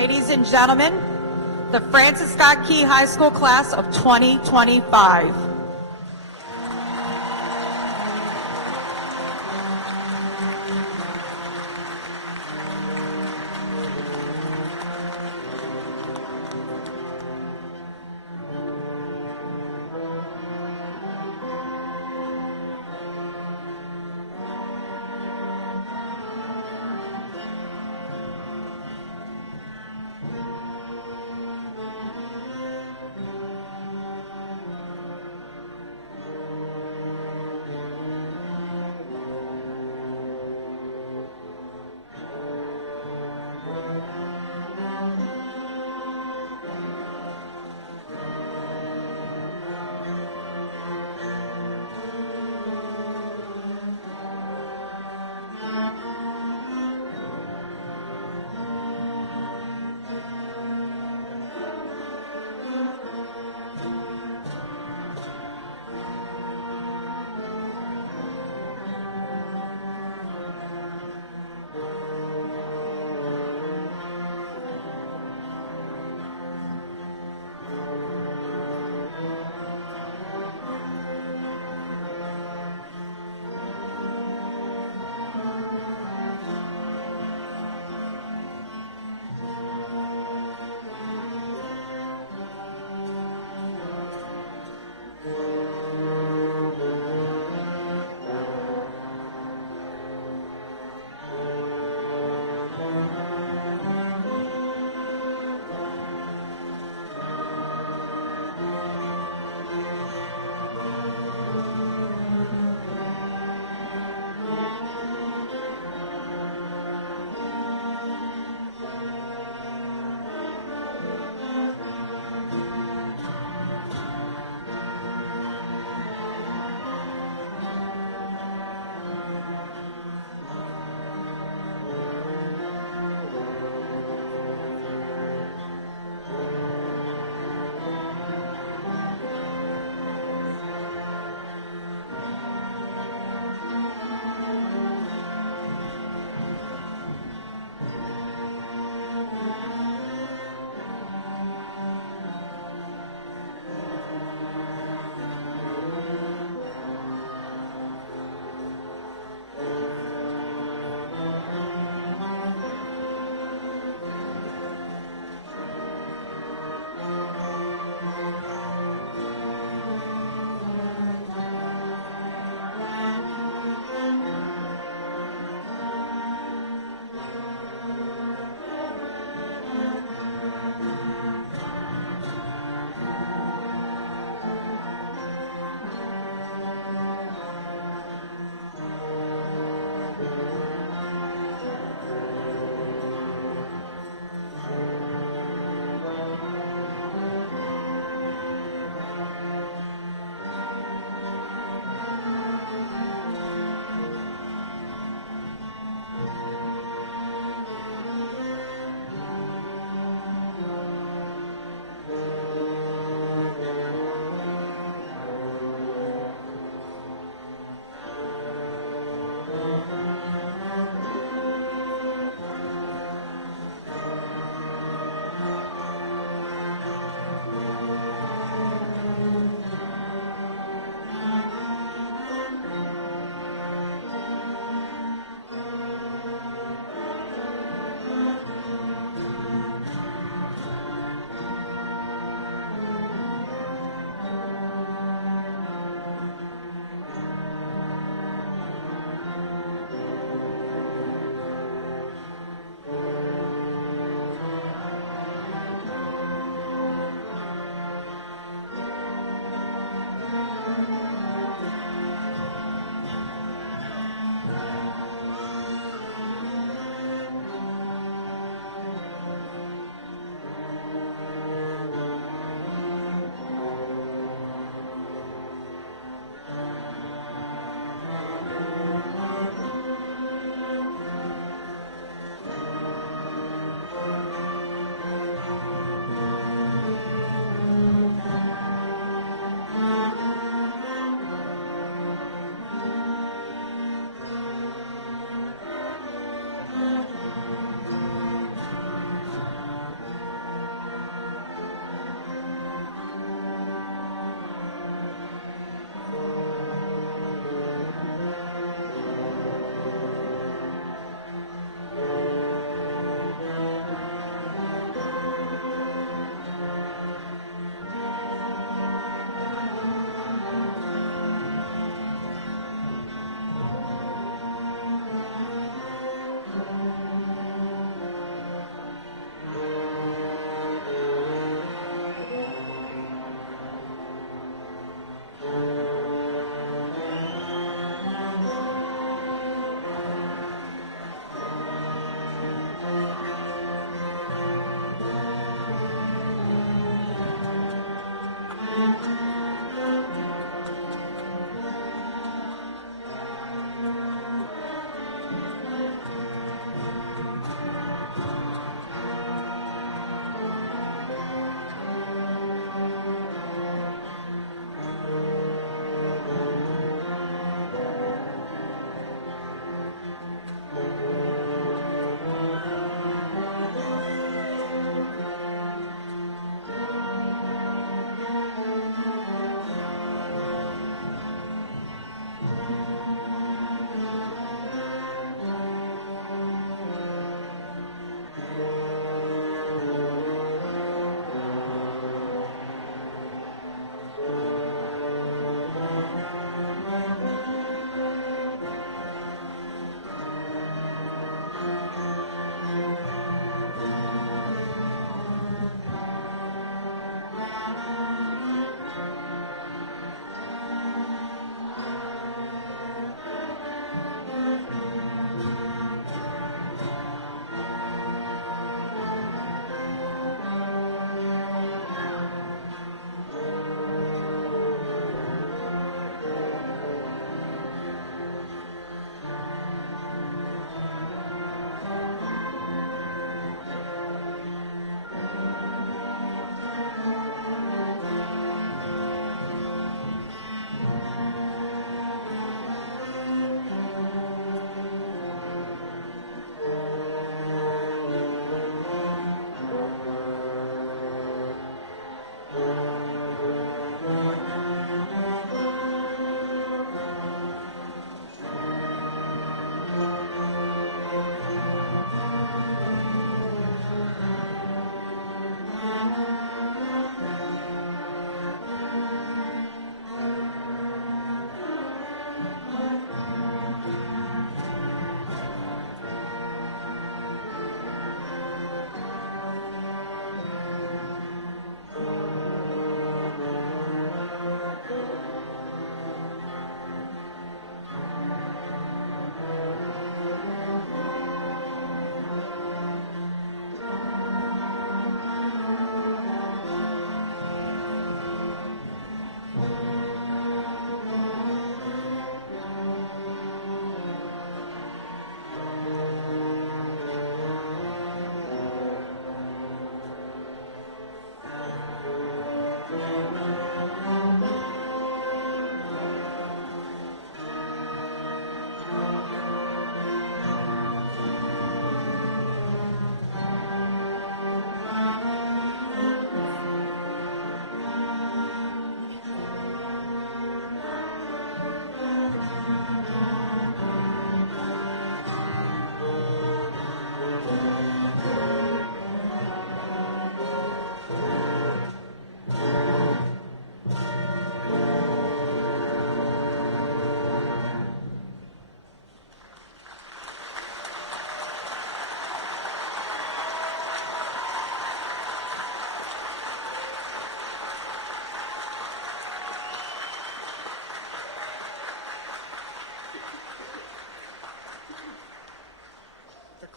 ladies and gentlemen, the Francis Scott Key High School class of 2025.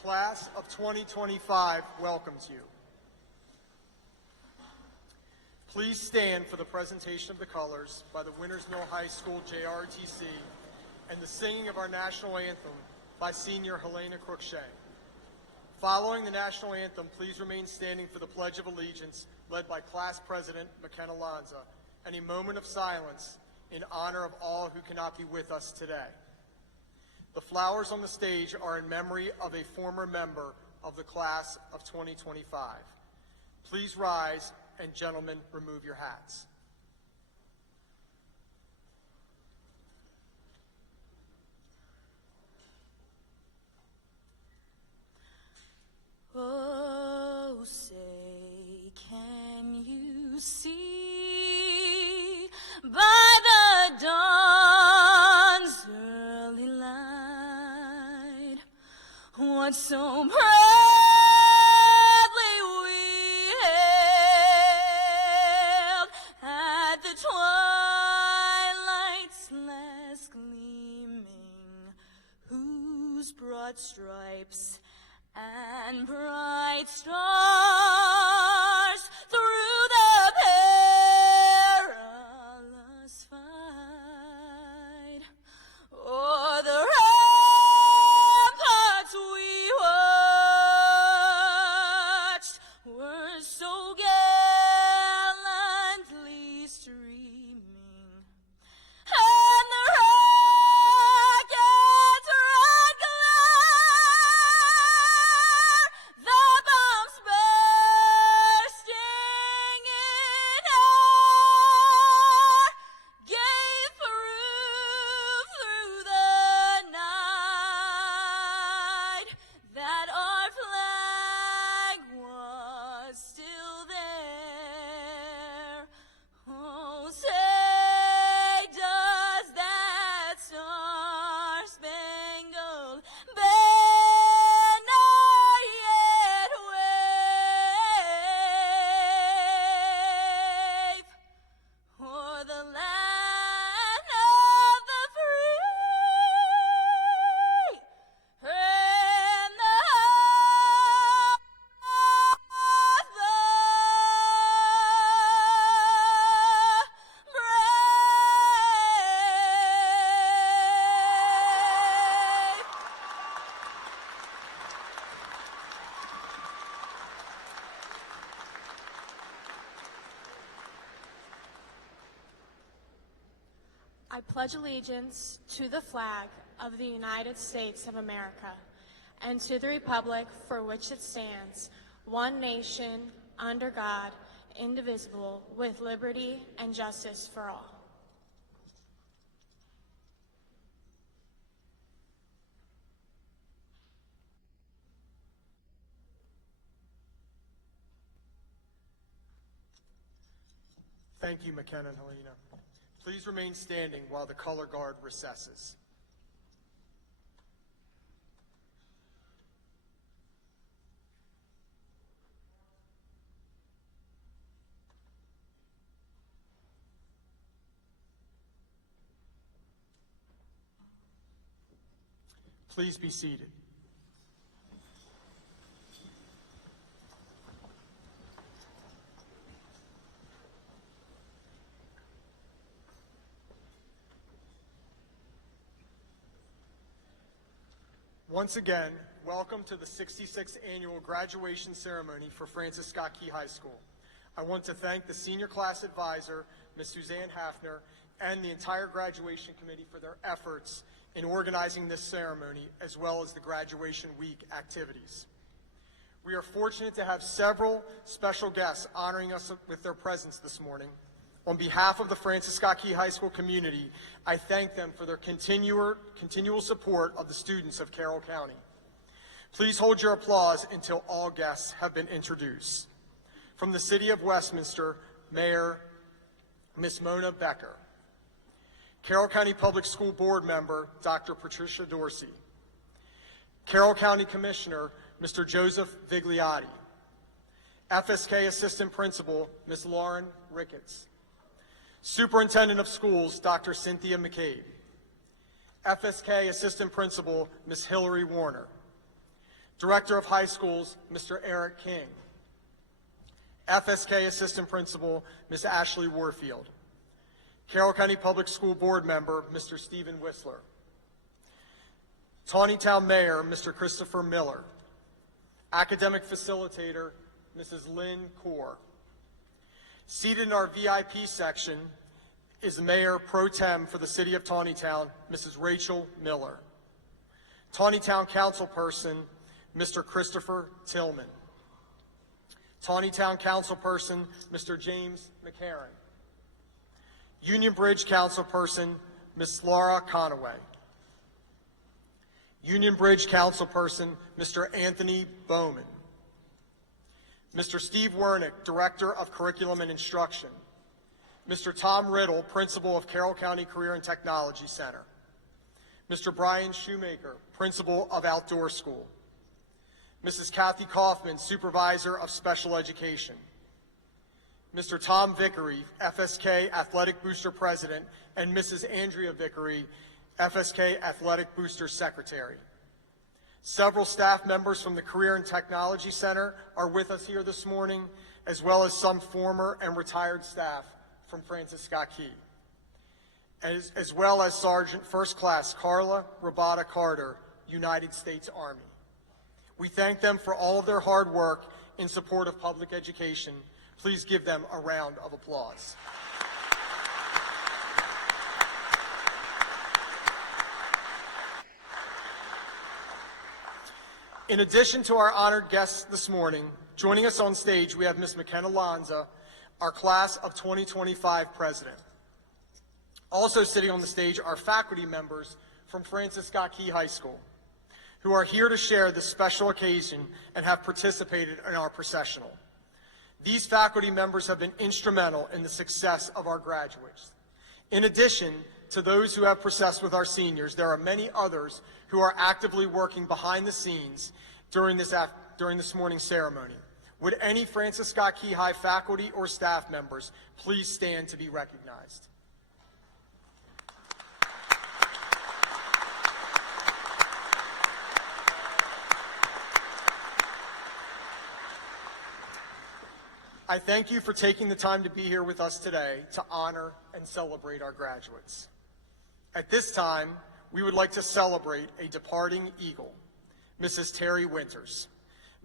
class of 2025 welcomes you. Please stand for the presentation of the colors by the Winters Mill High School JROTC and the singing of our national anthem by senior Helena Cruikshank. Following the national anthem, please remain standing for the Pledge of Allegiance led by Class President McKenna Lanza, and a moment of silence in honor of all who cannot be with us today. The flowers on the stage are in memory of a former member of the class of 2025. Please rise, and gentlemen, remove your hats. Oh, say, can you see by the dawn's early light what so proudly we hailed at the twilight's last gleaming, whose broad stripes and bright stars through the perilous fight o'er the ramparts we watched were so gallantly streaming, and the rockets red glare, the bombs bursting in air, gave proof through the night that our flag was still there. Oh, say, does that star-spangled banner yet wave o'er the land of the free and the brave? I pledge allegiance to the flag of the United States of America and to the republic for which it stands, one nation, under God, indivisible, with liberty and justice for all. Thank you, McKenna and Helena. Please remain standing while the color guard recesses. Please be seated. Once again, welcome to the 66th annual graduation ceremony for Francis Scott Key High School. I want to thank the senior class advisor, Ms. Suzanne Hafner, and the entire graduation committee for their efforts in organizing this ceremony, as well as the graduation week activities. We are fortunate to have several special guests honoring us with their presence this morning. On behalf of the Francis Scott Key High School community, I thank them for their continual support of the students of Carroll County. Please hold your applause until all guests have been introduced. From the City of Westminster, Mayor Ms. Mona Becker. Carroll County Public School Board Member, Dr. Patricia Dorsey. Carroll County Commissioner, Mr. Joseph Vigliotti. FSK Assistant Principal, Ms. Lauren Ricketts. Superintendent of Schools, Dr. Cynthia McCabe. FSK Assistant Principal, Ms. Hillary Warner. Director of High Schools, Mr. Eric King. FSK Assistant Principal, Ms. Ashley Warfield. Carroll County Public School Board Member, Mr. Stephen Whistler. Tawnytown Mayor, Mr. Christopher Miller. Academic Facilitator, Mrs. Lynn Kaur. Seated in our VIP section is the Mayor Pro Tem for the City of Tawnytown, Mrs. Rachel Miller. Tawnytown Councilperson, Mr. Christopher Tillman. Tawnytown Councilperson, Mr. James McCarron. Union Bridge Councilperson, Ms. Laura Conaway. Union Bridge Councilperson, Mr. Anthony Bowman. Mr. Steve Wernick, Director of Curriculum and Instruction. Mr. Tom Riddle, Principal of Carroll County Career and Technology Center. Mr. Brian Shoemaker, Principal of Outdoor School. Mrs. Kathy Kaufman, Supervisor of Special Education. Mr. Tom Vickery, FSK Athletic Booster President, and Mrs. Andrea Vickery, FSK Athletic Booster Secretary. Several staff members from the Career and Technology Center are with us here this morning, as well as some former and retired staff from Francis Scott Key, as well as Sergeant First Class Carla Rabata Carter, United States Army. We thank them for all of their hard work in support of public education. Please give them a round of applause. In addition to our honored guests this morning, joining us on stage, we have Ms. McKenna Lanza, our Class of 2025 President. Also sitting on the stage are faculty members from Francis Scott Key High School, who are here to share this special occasion and have participated in our processional. These faculty members have been instrumental in the success of our graduates. In addition to those who have processed with our seniors, there are many others who are actively working behind the scenes during this morning's ceremony. Would any Francis Scott Key High faculty or staff members please stand to be recognized? I thank you for taking the time to be here with us today to honor and celebrate our graduates. At this time, we would like to celebrate a departing Eagle, Mrs. Terry Winters.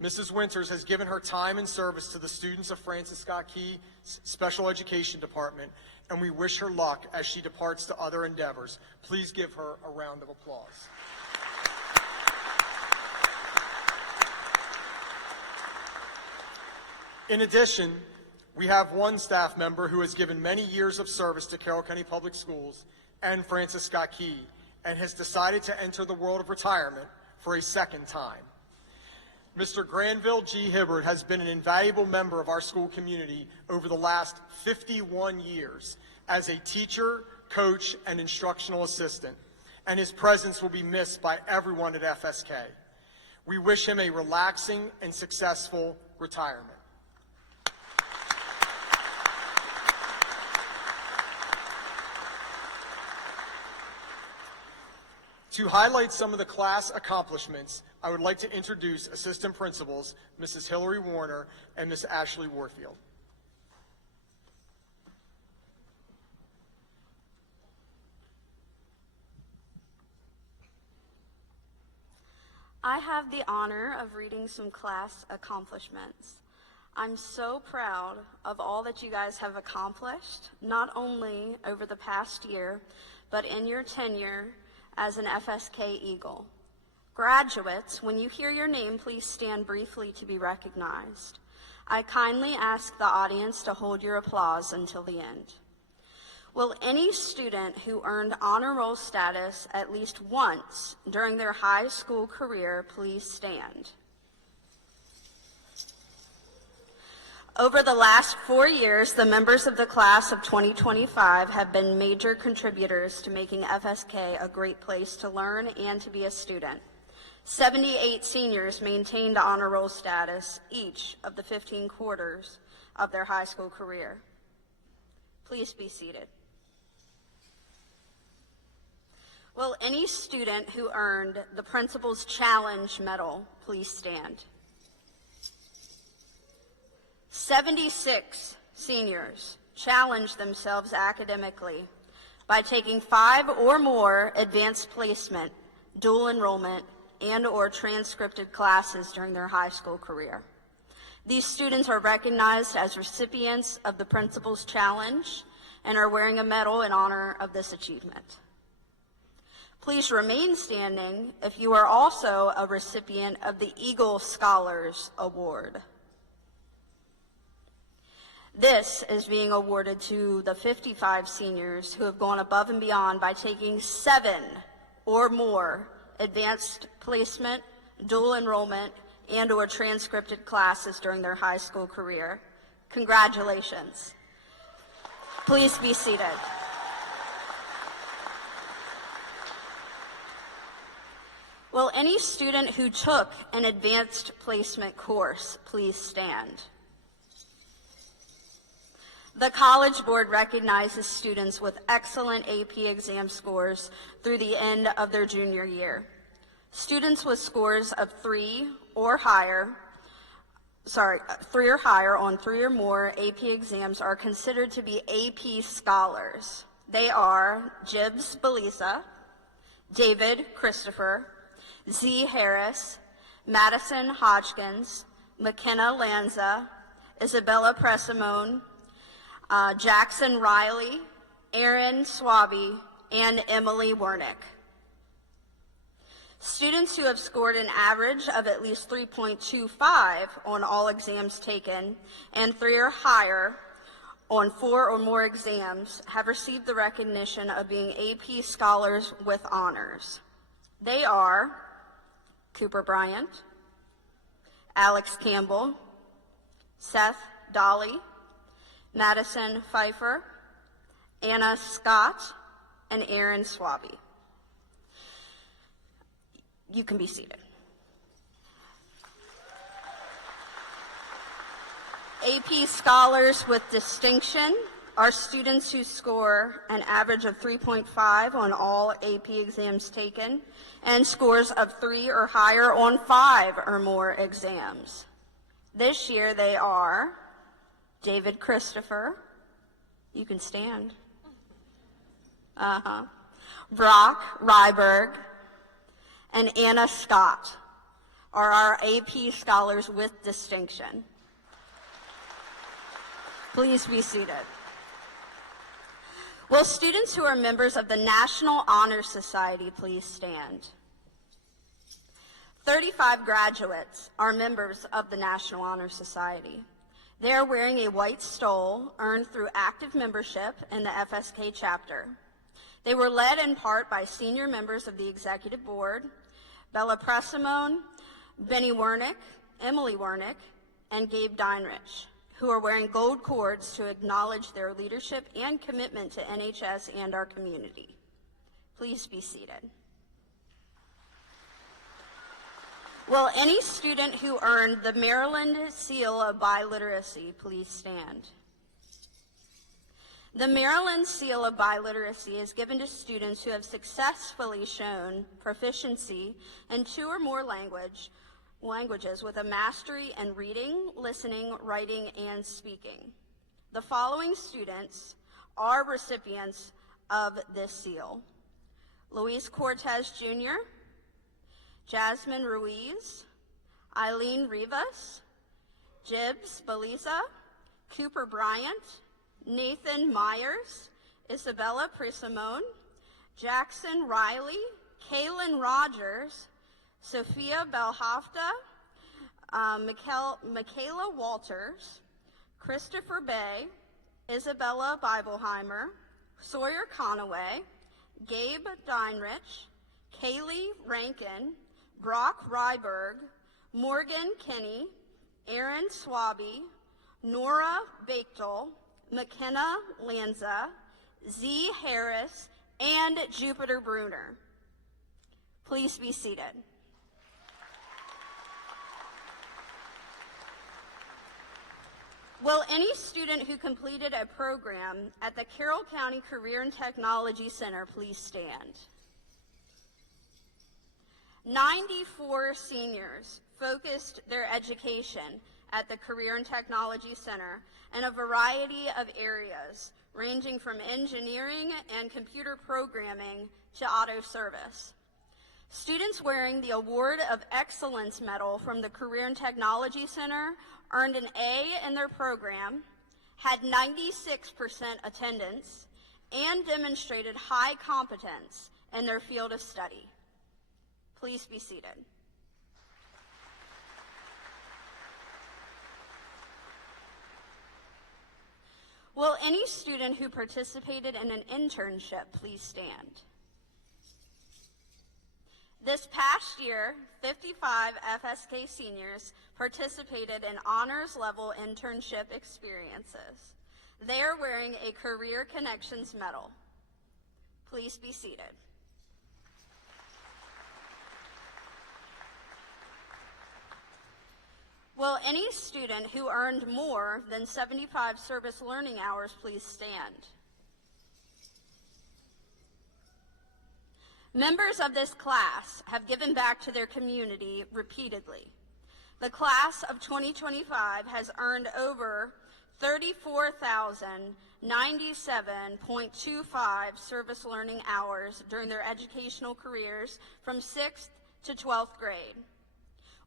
Mrs. Winters has given her time and service to the students of Francis Scott Key Special Education Department, and we wish her luck as she departs to other endeavors. Please give her a round of applause. In addition, we have one staff member who has given many years of service to Carroll County Public Schools and Francis Scott Key and has decided to enter the world of retirement for a second time. Mr. Granville G. Hibbard has been an invaluable member of our school community over the last 51 years as a teacher, coach, and instructional assistant, and his presence will be missed by everyone at FSK. We wish him a relaxing and successful retirement. To highlight some of the class accomplishments, I would like to introduce Assistant Principals, Mrs. Hillary Warner and Ms. Ashley Warfield. I have the honor of reading some class accomplishments. I'm so proud of all that you guys have accomplished, not only over the past year, but in your tenure as an FSK Eagle. Graduates, when you hear your name, please stand briefly to be recognized. I kindly ask the audience to hold your applause until the end. Will any student who earned honor roll status at least once during their high school career please stand? Over the last 4 years, the members of the class of 2025 have been major contributors to making FSK a great place to learn and to be a student. 78 seniors maintained honor roll status each of the 15 quarters of their high school career. Please be seated. Will any student who earned the Principal's Challenge Medal please stand? 76 seniors challenged themselves academically by taking 5 or more advanced placement, dual enrollment, and/or transcripted classes during their high school career. These students are recognized as recipients of the Principal's Challenge and are wearing a medal in honor of this achievement. Please remain standing if you are also a recipient of the Eagle Scholars Award. This is being awarded to the 55 seniors who have gone above and beyond by taking 7 or more advanced placement, dual enrollment, and/or transcripted classes during their high school career. Congratulations. Please be seated. Will any student who took an advanced placement course please stand? The College Board recognizes students with excellent AP exam scores through the end of their junior year. Students with scores of 3 or higher on 3 or more AP exams are considered to be AP scholars. They are Jibbs Belisa, David Christopher, Z. Harris, Madison Hodgkins, McKenna Lanza, Isabella Presimone, Jackson Riley, Aaron Swaby, and Emily Wernick. Students who have scored an average of at least 3.25 on all exams taken and 3 or higher on 4 or more exams have received the recognition of being AP scholars with honors. They are Cooper Bryant, Alex Campbell, Seth Dolly, Madison Pfeiffer, Anna Scott, and Aaron Swaby. You can be seated. AP scholars with distinction are students who score an average of 3.5 on all AP exams taken and scores of 3 or higher on 5 or more exams. This year they are David Christopher, you can stand, Brock Ryberg, and Anna Scott are our AP scholars with distinction. Please be seated. Will students who are members of the National Honor Society please stand? 35 graduates are members of the National Honor Society. They are wearing a white stole earned through active membership in the FSK chapter. They were led in part by senior members of the Executive Board, Bella Presimone, Benny Wernick, Emily Wernick, and Gabe Deinrich, who are wearing gold cords to acknowledge their leadership and commitment to NHS and our community. Please be seated. Will any student who earned the Maryland Seal of Biliteracy please stand? The Maryland Seal of Biliteracy is given to students who have successfully shown proficiency in 2 or more languages with a mastery in reading, listening, writing, and speaking. The following students are recipients of this seal: Luis Cortez Jr., Jasmine Ruiz, Eileen Rivas, Jibbs Belisa, Cooper Bryant, Nathan Myers, Isabella Presimone, Jackson Riley, Kaylin Rogers, Sophia Belhafta, Michaela Walters, Christopher Bay, Isabella Bibelheimer, Sawyer Conaway, Gabe Deinrich, Kaylee Rankin, Brock Ryberg, Morgan Kinney, Aaron Swaby, Nora Bechtel, McKenna Lanza, Z. Harris, and Jupiter Bruner. Please be seated. Will any student who completed a program at the Carroll County Career and Technology Center please stand? 94 seniors focused their education at the Career and Technology Center in a variety of areas, ranging from engineering and computer programming to auto service. Students wearing the Award of Excellence Medal from the Career and Technology Center earned an A in their program, had 96% attendance, and demonstrated high competence in their field of study. Please be seated. Will any student who participated in an internship please stand? This past year, 55 FSK seniors participated in honors level internship experiences. They are wearing a Career Connections medal. Please be seated. Will any student who earned more than 75 service learning hours please stand? Members of this class have given back to their community repeatedly. The class of 2025 has earned over 34,097.25 service learning hours during their educational careers from 6th to 12th grade.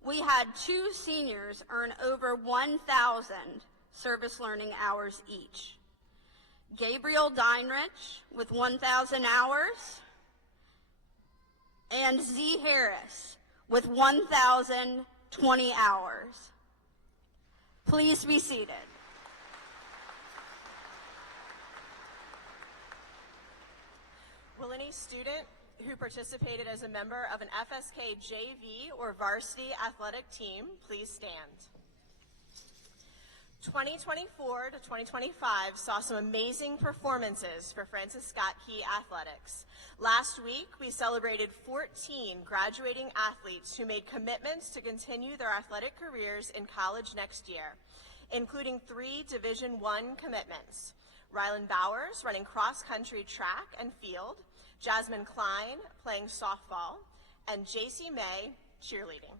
We had 2 seniors earn over 1,000 service learning hours each. Gabriel Deinrich with 1,000 hours, and Z. Harris with 1,020 hours. Please be seated. Will any student who participated as a member of an FSK JV or varsity athletic team please stand? 2024 to 2025 saw some amazing performances for Francis Scott Key Athletics. Last week, we celebrated 14 graduating athletes who made commitments to continue their athletic careers in college next year, including 3 Division I commitments. Rylan Bowers running cross-country track and field, Jasmine Klein playing softball, and JC May cheerleading.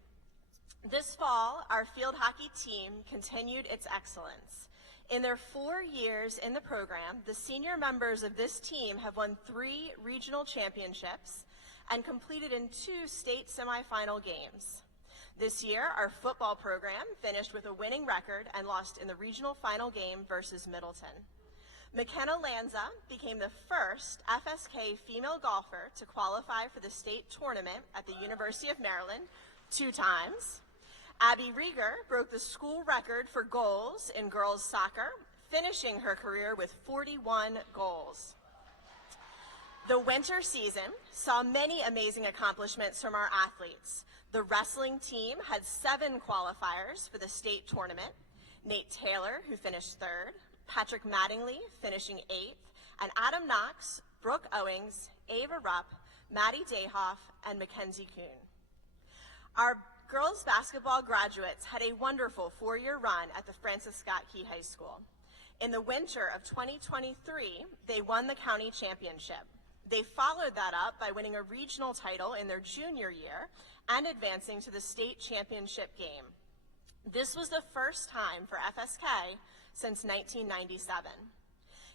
This fall, our field hockey team continued its excellence. In their 4 years in the program, the senior members of this team have won 3 regional championships and completed in 2 state semifinal games. This year, our football program finished with a winning record and lost in the regional final game versus Middleton. McKenna Lanza became the first FSK female golfer to qualify for the state tournament at the University of Maryland 2 times. Abby Rieger broke the school record for goals in girls soccer, finishing her career with 41 goals. The winter season saw many amazing accomplishments from our athletes. The wrestling team had 7 qualifiers for the state tournament. Nate Taylor, who finished 3rd, Patrick Mattingly finishing 8th, and Adam Knox, Brooke Owings, Ava Rupp, Maddie Dayhoff, and Mackenzie Kuhn. Our girls basketball graduates had a wonderful 4-year run at the Francis Scott Key High School. In the winter of 2023, they won the county championship. They followed that up by winning a regional title in their junior year and advancing to the state championship game. This was the first time for FSK since 1997.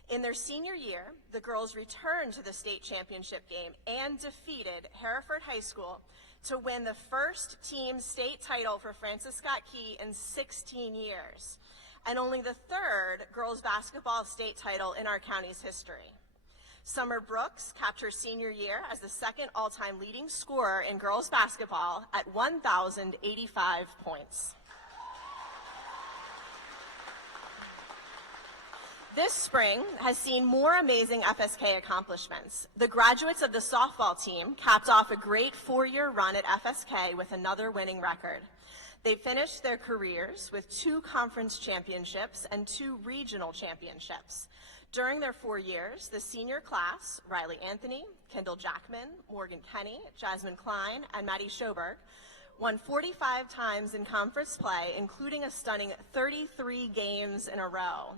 In their senior year, the girls returned to the state championship game and defeated Hereford High School to win the first team state title for Francis Scott Key in 16 years, and only the 3rd girls basketball state title in our county's history. Summer Brooks capped her senior year as the 2nd all-time leading scorer in girls basketball at 1,085 points. This spring has seen more amazing FSK accomplishments. The graduates of the softball team capped off a great 4-year run at FSK with another winning record. They finished their careers with 2 conference championships and 2 regional championships. During their 4 years, the senior class, Riley Anthony, Kendall Jackman, Morgan Kenny, Jasmine Klein, and Maddie Schoberg, won 45 times in conference play, including a stunning 33 games in a row.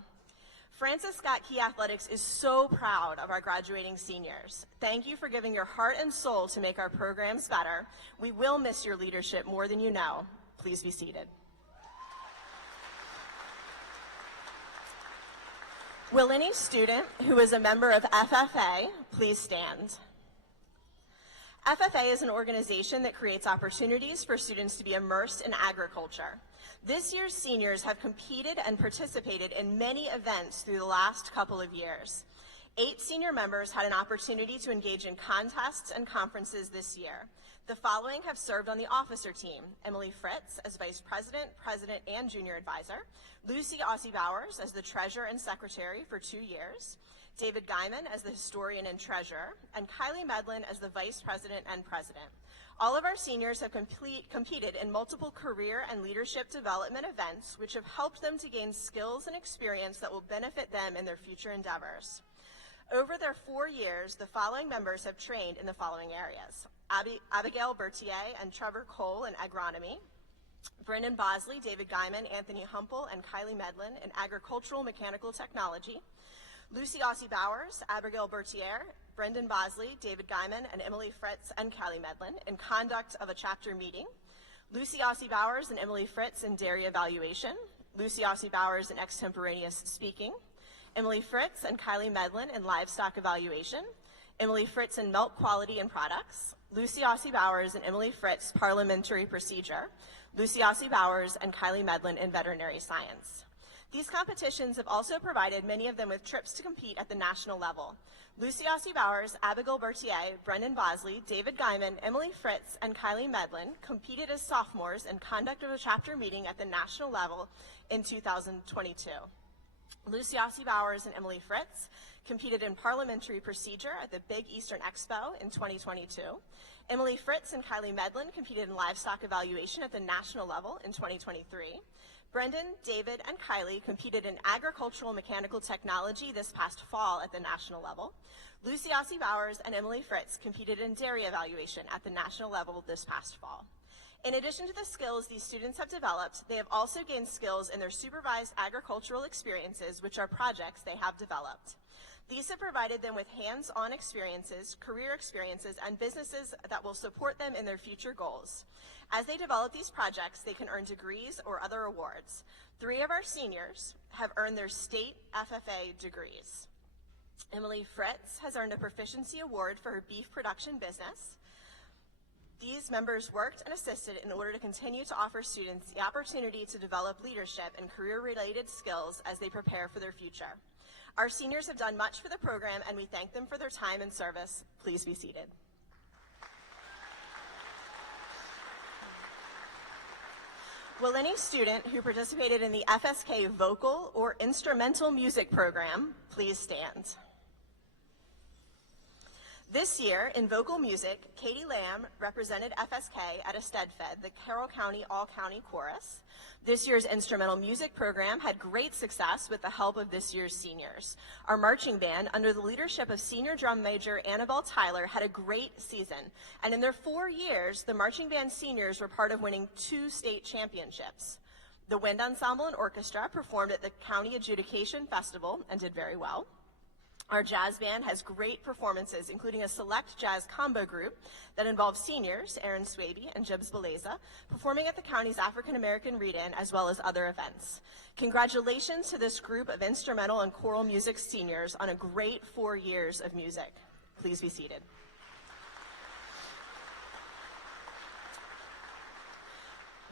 Francis Scott Key Athletics is so proud of our graduating seniors. Thank you for giving your heart and soul to make our programs better. We will miss your leadership more than you know. Please be seated. Will any student who is a member of FFA please stand? FFA is an organization that creates opportunities for students to be immersed in agriculture. This year's seniors have competed and participated in many events through the last couple of years. 8 senior members had an opportunity to engage in contests and conferences this year. The following have served on the officer team: Emily Fritz as Vice President, President, and Junior Advisor, Lucy Aussie Bowers as the Treasurer and Secretary for 2 years, David Guyman as the Historian and Treasurer, and Kylie Medlin as the Vice President and President. All of our seniors have competed in multiple career and leadership development events, which have helped them to gain skills and experience that will benefit them in their future endeavors. Over their 4 years, the following members have trained in the following areas: Abigail Berthier and Trevor Cole in agronomy, Brendan Bosley, David Guyman, Anthony Humpel, and Kylie Medlin in agricultural mechanical technology, Lucy Aussie Bowers, Abigail Berthier, Brendan Bosley, David Guyman, and Emily Fritz and Kylie Medlin in conduct of a chapter meeting, Lucy Aussie Bowers and Emily Fritz in dairy evaluation, Lucy Aussie Bowers in extemporaneous speaking, Emily Fritz and Kylie Medlin in livestock evaluation, Emily Fritz in milk quality and products, Lucy Aussie Bowers and Emily Fritz parliamentary procedure, Lucy Aussie Bowers and Kylie Medlin in veterinary science. These competitions have also provided many of them with trips to compete at the national level. Lucy Aussie Bowers, Abigail Berthier, Brendan Bosley, David Guyman, Emily Fritz, and Kylie Medlin competed as sophomores in conduct of a chapter meeting at the national level in 2022. Lucy Aussie Bowers and Emily Fritz competed in parliamentary procedure at the Big Eastern Expo in 2022. Emily Fritz and Kylie Medlin competed in livestock evaluation at the national level in 2023. Brendan, David, and Kylie competed in agricultural mechanical technology this past fall at the national level. Lucy Aussie Bowers and Emily Fritz competed in dairy evaluation at the national level this past fall. In addition to the skills these students have developed, they have also gained skills in their supervised agricultural experiences, which are projects they have developed. These have provided them with hands-on experiences, career experiences, and businesses that will support them in their future goals. As they develop these projects, they can earn degrees or other awards. 3 of our seniors have earned their state FFA degrees. Emily Fritz has earned a proficiency award for her beef production business. These members worked and assisted in order to continue to offer students the opportunity to develop leadership and career-related skills as they prepare for their future. Our seniors have done much for the program, and we thank them for their time and service. Please be seated. Will any student who participated in the FSK vocal or instrumental music program please stand? This year, in vocal music, Katie Lamb represented FSK at a STEDFED, the Carroll County All-County Chorus. This year's instrumental music program had great success with the help of this year's seniors. Our marching band, under the leadership of Senior Drum Major Annabelle Tyler, had a great season. And in their 4 years, the marching band seniors were part of winning 2 state championships. The Wind Ensemble and Orchestra performed at the County Adjudication Festival and did very well. Our jazz band has great performances, including a select jazz combo group that involves seniors, Aaron Swaby and Jibs Beleza, performing at the county's African American Read-In, as well as other events. Congratulations to this group of instrumental and choral music seniors on a great 4 years of music. Please be seated.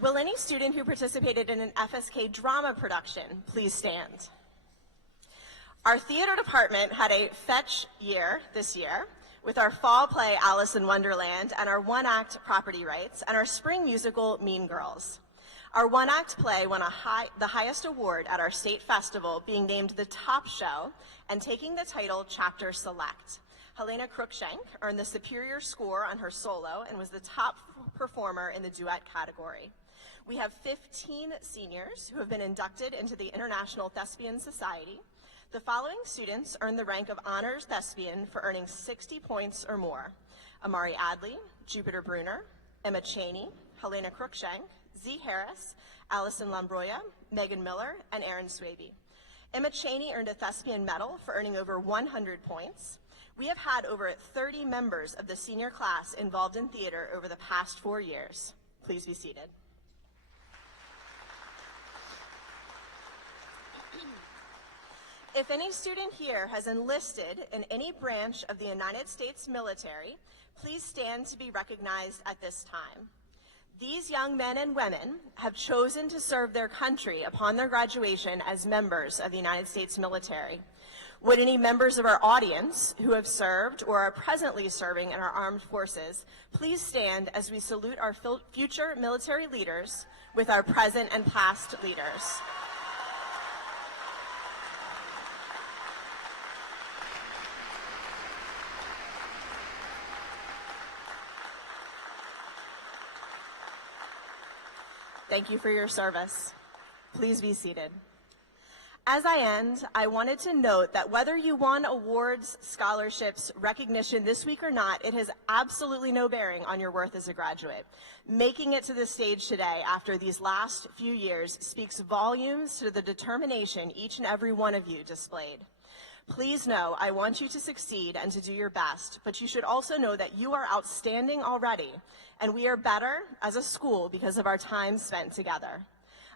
Will any student who participated in an FSK drama production please stand? Our theater department had a fetch year this year with our fall play Alice in Wonderland and our one-act Property Rights and our spring musical Mean Girls. Our one-act play won the highest award at our state festival, being named the top show and taking the title Chapter Select. Helena Cruikshank earned the superior score on her solo and was the top performer in the duet category. We have 15 seniors who have been inducted into the International Thespian Society. The following students earned the rank of Honors Thespian for earning 60 points or more: Amari Adley, Jupiter Bruner, Emma Cheney, Helena Cruikshank, Z. Harris, Allison Lambroya, Megan Miller, and Aaron Swaby. Emma Chaney earned a Thespian Medal for earning over 100 points. We have had over 30 members of the senior class involved in theater over the past 4 years. Please be seated. If any student here has enlisted in any branch of the United States military, please stand to be recognized at this time. These young men and women have chosen to serve their country upon their graduation as members of the United States military. Would any members of our audience who have served or are presently serving in our armed forces please stand as we salute our future military leaders with our present and past leaders. Thank you for your service. Please be seated. As I end, I wanted to note that whether you won awards, scholarships, recognition this week or not, it has absolutely no bearing on your worth as a graduate. Making it to the stage today after these last few years speaks volumes to the determination each and every one of you displayed. Please know I want you to succeed and to do your best, but you should also know that you are outstanding already, and we are better as a school because of our time spent together.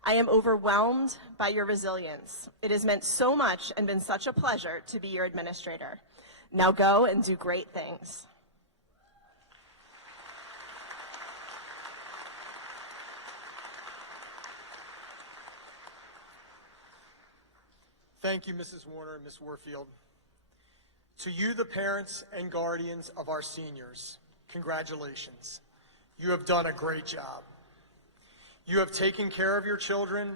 I am overwhelmed by your resilience. It has meant so much and been such a pleasure to be your administrator. Now go and do great things. Thank you, Mrs. Warner and Ms. Warfield. To you, the parents and guardians of our seniors, congratulations. You have done a great job. You have taken care of your children,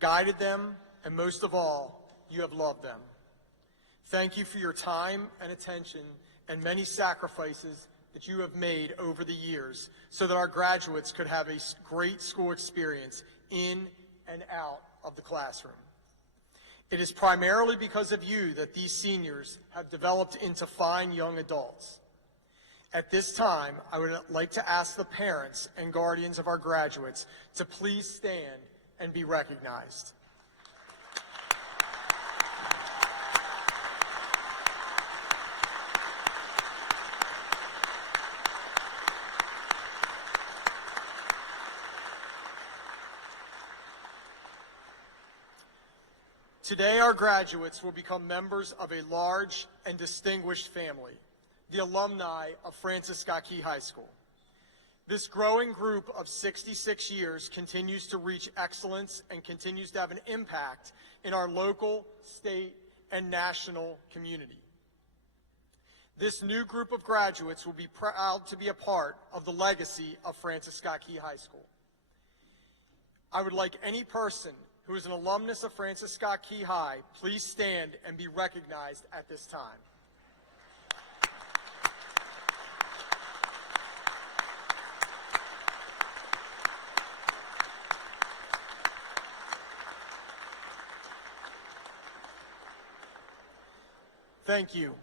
guided them, and most of all, you have loved them. Thank you for your time and attention and many sacrifices that you have made over the years so that our graduates could have a great school experience in and out of the classroom. It is primarily because of you that these seniors have developed into fine young adults. At this time, I would like to ask the parents and guardians of our graduates to please stand and be recognized. Today, our graduates will become members of a large and distinguished family, the alumni of Francis Scott Key High School. This growing group of 66 years continues to reach excellence and continues to have an impact in our local, state, and national community. This new group of graduates will be proud to be a part of the legacy of Francis Scott Key High School. I would like any person who is an alumnus of Francis Scott Key High, please stand and be recognized at this time. Thank you.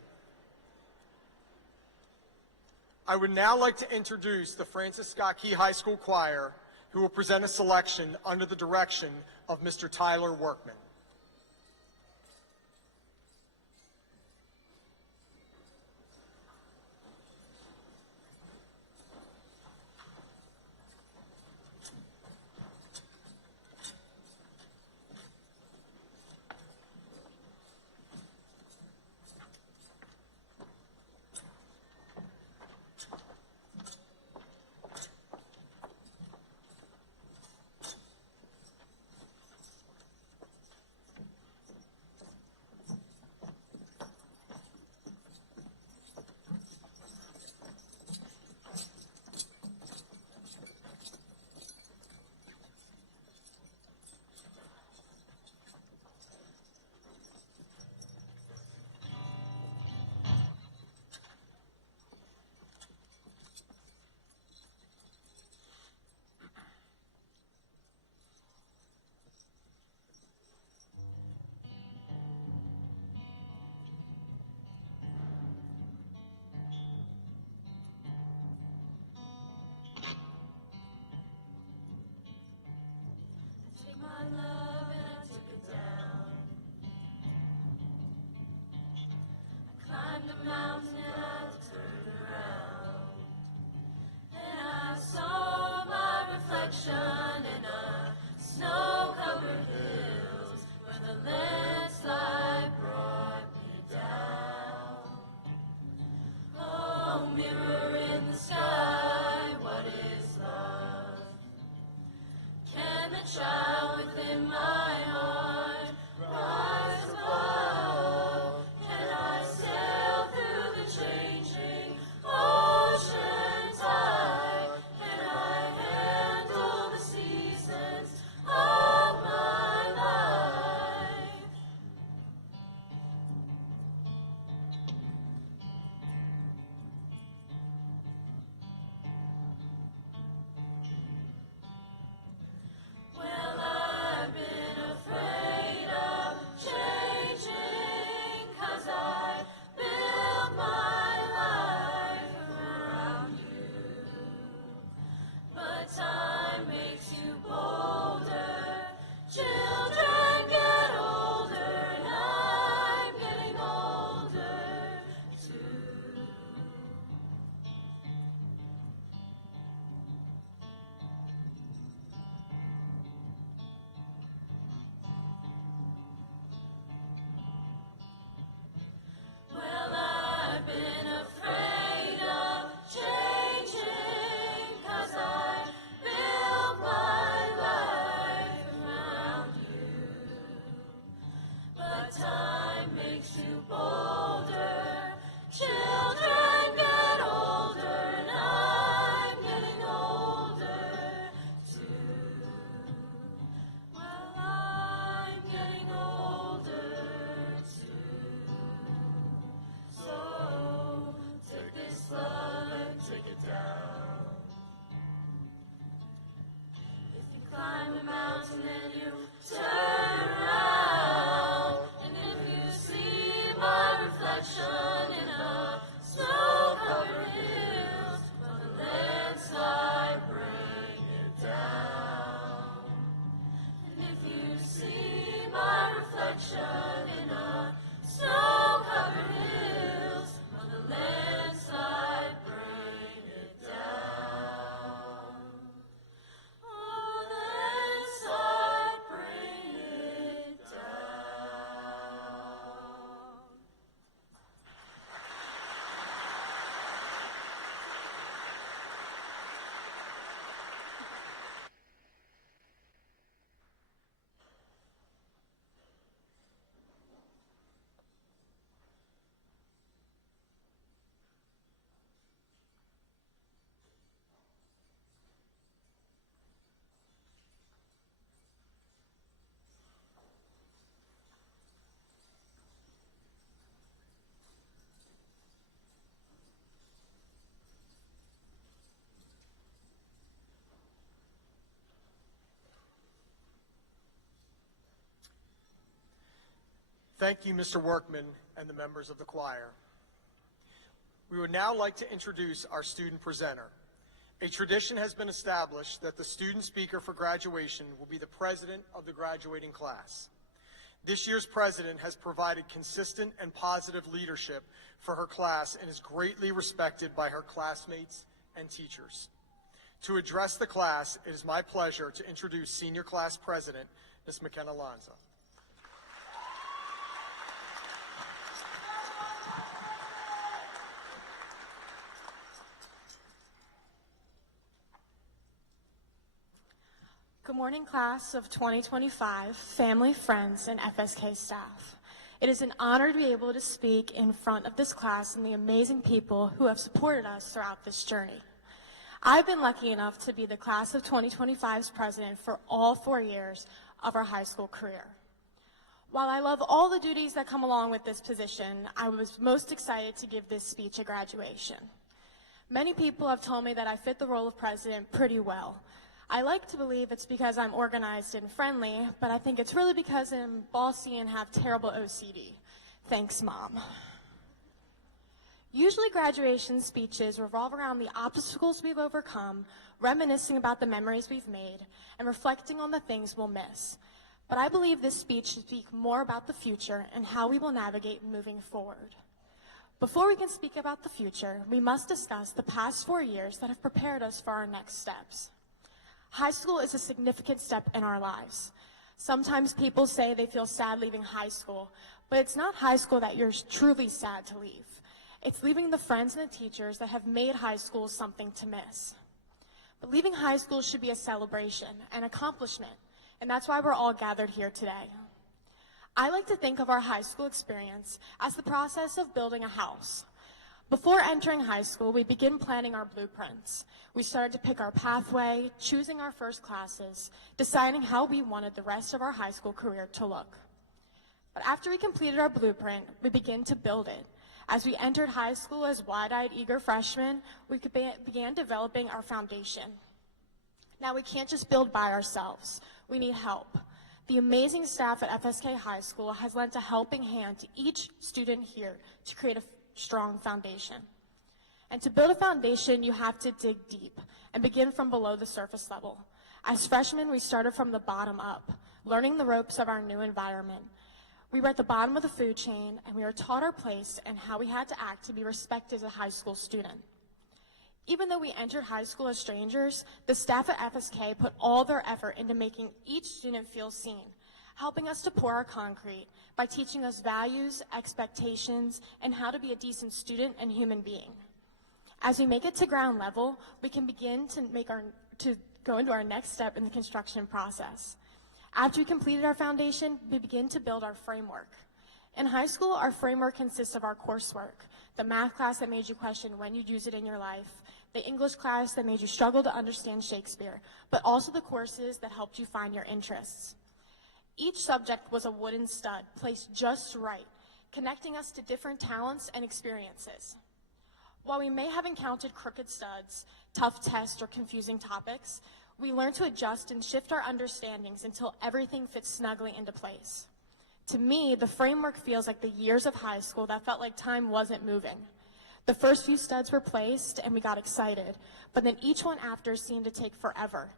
I would now like to introduce the Francis Scott Key High School Choir, who will present a selection under the direction of Mr. Tyler Workman. Thank you, Mr. Workman and the members of the choir. We would now like to introduce our student presenter. A tradition has been established that the student speaker for graduation will be the president of the graduating class. This year's president has provided consistent and positive leadership for her class and is greatly respected by her classmates and teachers. To address the class, it is my pleasure to introduce Senior Class President, Ms. McKenna Lanza. Good morning, class of 2025, family, friends, and FSK staff. It is an honor to be able to speak in front of this class and the amazing people who have supported us throughout this journey. I've been lucky enough to be the class of 2025's president for all 4 years of our high school career. While I love all the duties that come along with this position, I was most excited to give this speech at graduation. Many people have told me that I fit the role of president pretty well. I like to believe it's because I'm organized and friendly, but I think it's really because I'm bossy and have terrible OCD. Thanks, Mom. Usually graduation speeches revolve around the obstacles we've overcome, reminiscing about the memories we've made, and reflecting on the things we'll miss. But I believe this speech should speak more about the future and how we will navigate moving forward. Before we can speak about the future, we must discuss the past 4 years that have prepared us for our next steps. High school is a significant step in our lives. Sometimes people say they feel sad leaving high school, but it's not high school that you're truly sad to leave. It's leaving the friends and the teachers that have made high school something to miss. But leaving high school should be a celebration, an accomplishment, and that's why we're all gathered here today. I like to think of our high school experience as the process of building a house. Before entering high school, we begin planning our blueprints. We started to pick our pathway, choosing our first classes, deciding how we wanted the rest of our high school career to look. But after we completed our blueprint, we began to build it. As we entered high school as wide-eyed, eager freshmen, we began developing our foundation. Now we can't just build by ourselves. We need help. The amazing staff at FSK High School has lent a helping hand to each student here to create a strong foundation. And to build a foundation, you have to dig deep and begin from below the surface level. As freshmen, we started from the bottom up, learning the ropes of our new environment. We were at the bottom of the food chain, and we were taught our place and how we had to act to be respected as a high school student. Even though we entered high school as strangers, the staff at FSK put all their effort into making each student feel seen, helping us to pour our concrete by teaching us values, expectations, and how to be a decent student and human being. As we make it to ground level, we can begin to go into our next step in the construction process. After we completed our foundation, we begin to build our framework. In high school, our framework consists of our coursework, the math class that made you question when you'd use it in your life, the English class that made you struggle to understand Shakespeare, but also the courses that helped you find your interests. Each subject was a wooden stud placed just right, connecting us to different talents and experiences. While we may have encountered crooked studs, tough tests, or confusing topics, we learned to adjust and shift our understandings until everything fits snugly into place. To me, the framework feels like the years of high school that felt like time wasn't moving. The first few studs were placed and we got excited, but then each one after seemed to take forever.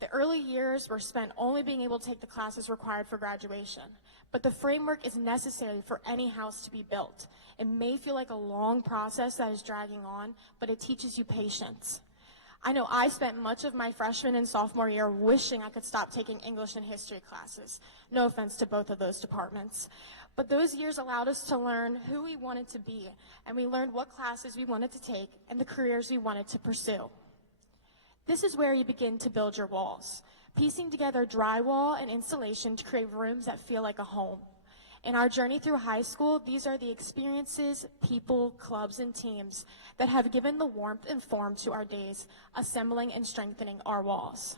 The early years were spent only being able to take the classes required for graduation, but the framework is necessary for any house to be built. It may feel like a long process that is dragging on, but it teaches you patience. I know I spent much of my freshman and sophomore year wishing I could stop taking English and history classes. No offense to both of those departments. But those years allowed us to learn who we wanted to be, and we learned what classes we wanted to take and the careers we wanted to pursue. This is where you begin to build your walls, piecing together drywall and insulation to create rooms that feel like a home. In our journey through high school, these are the experiences, people, clubs, and teams that have given the warmth and form to our days, assembling and strengthening our walls.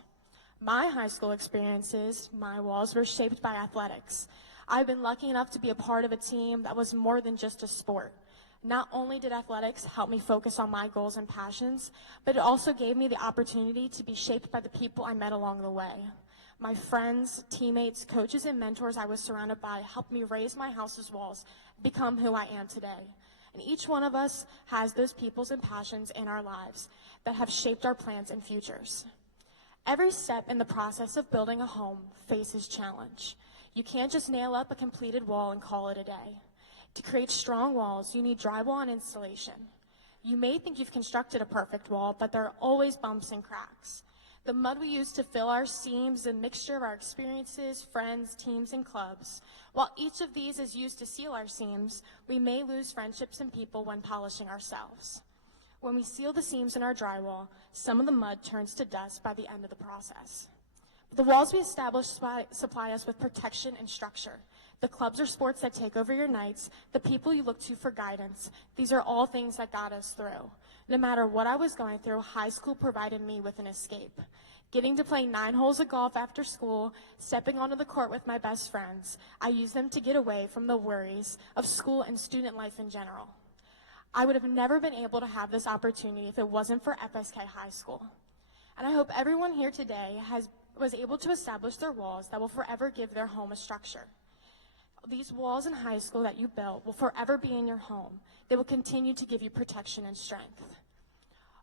My high school experiences, my walls, were shaped by athletics. I've been lucky enough to be a part of a team that was more than just a sport. Not only did athletics help me focus on my goals and passions, but it also gave me the opportunity to be shaped by the people I met along the way. My friends, teammates, coaches, and mentors I was surrounded by helped me raise my house's walls, become who I am today. And each one of us has those peoples and passions in our lives that have shaped our plans and futures. Every step in the process of building a home faces challenge. You can't just nail up a completed wall and call it a day. To create strong walls, you need drywall and insulation. You may think you've constructed a perfect wall, but there are always bumps and cracks. The mud we use to fill our seams is a mixture of our experiences, friends, teams, and clubs. While each of these is used to seal our seams, we may lose friendships and people when polishing ourselves. When we seal the seams in our drywall, some of the mud turns to dust by the end of the process. The walls we establish supply us with protection and structure. The clubs or sports that take over your nights, the people you look to for guidance, these are all things that got us through. No matter what I was going through, high school provided me with an escape. Getting to play 9 holes of golf after school, stepping onto the court with my best friends, I used them to get away from the worries of school and student life in general. I would have never been able to have this opportunity if it wasn't for FSK High School. And I hope everyone here today was able to establish their walls that will forever give their home a structure. These walls in high school that you built will forever be in your home. They will continue to give you protection and strength.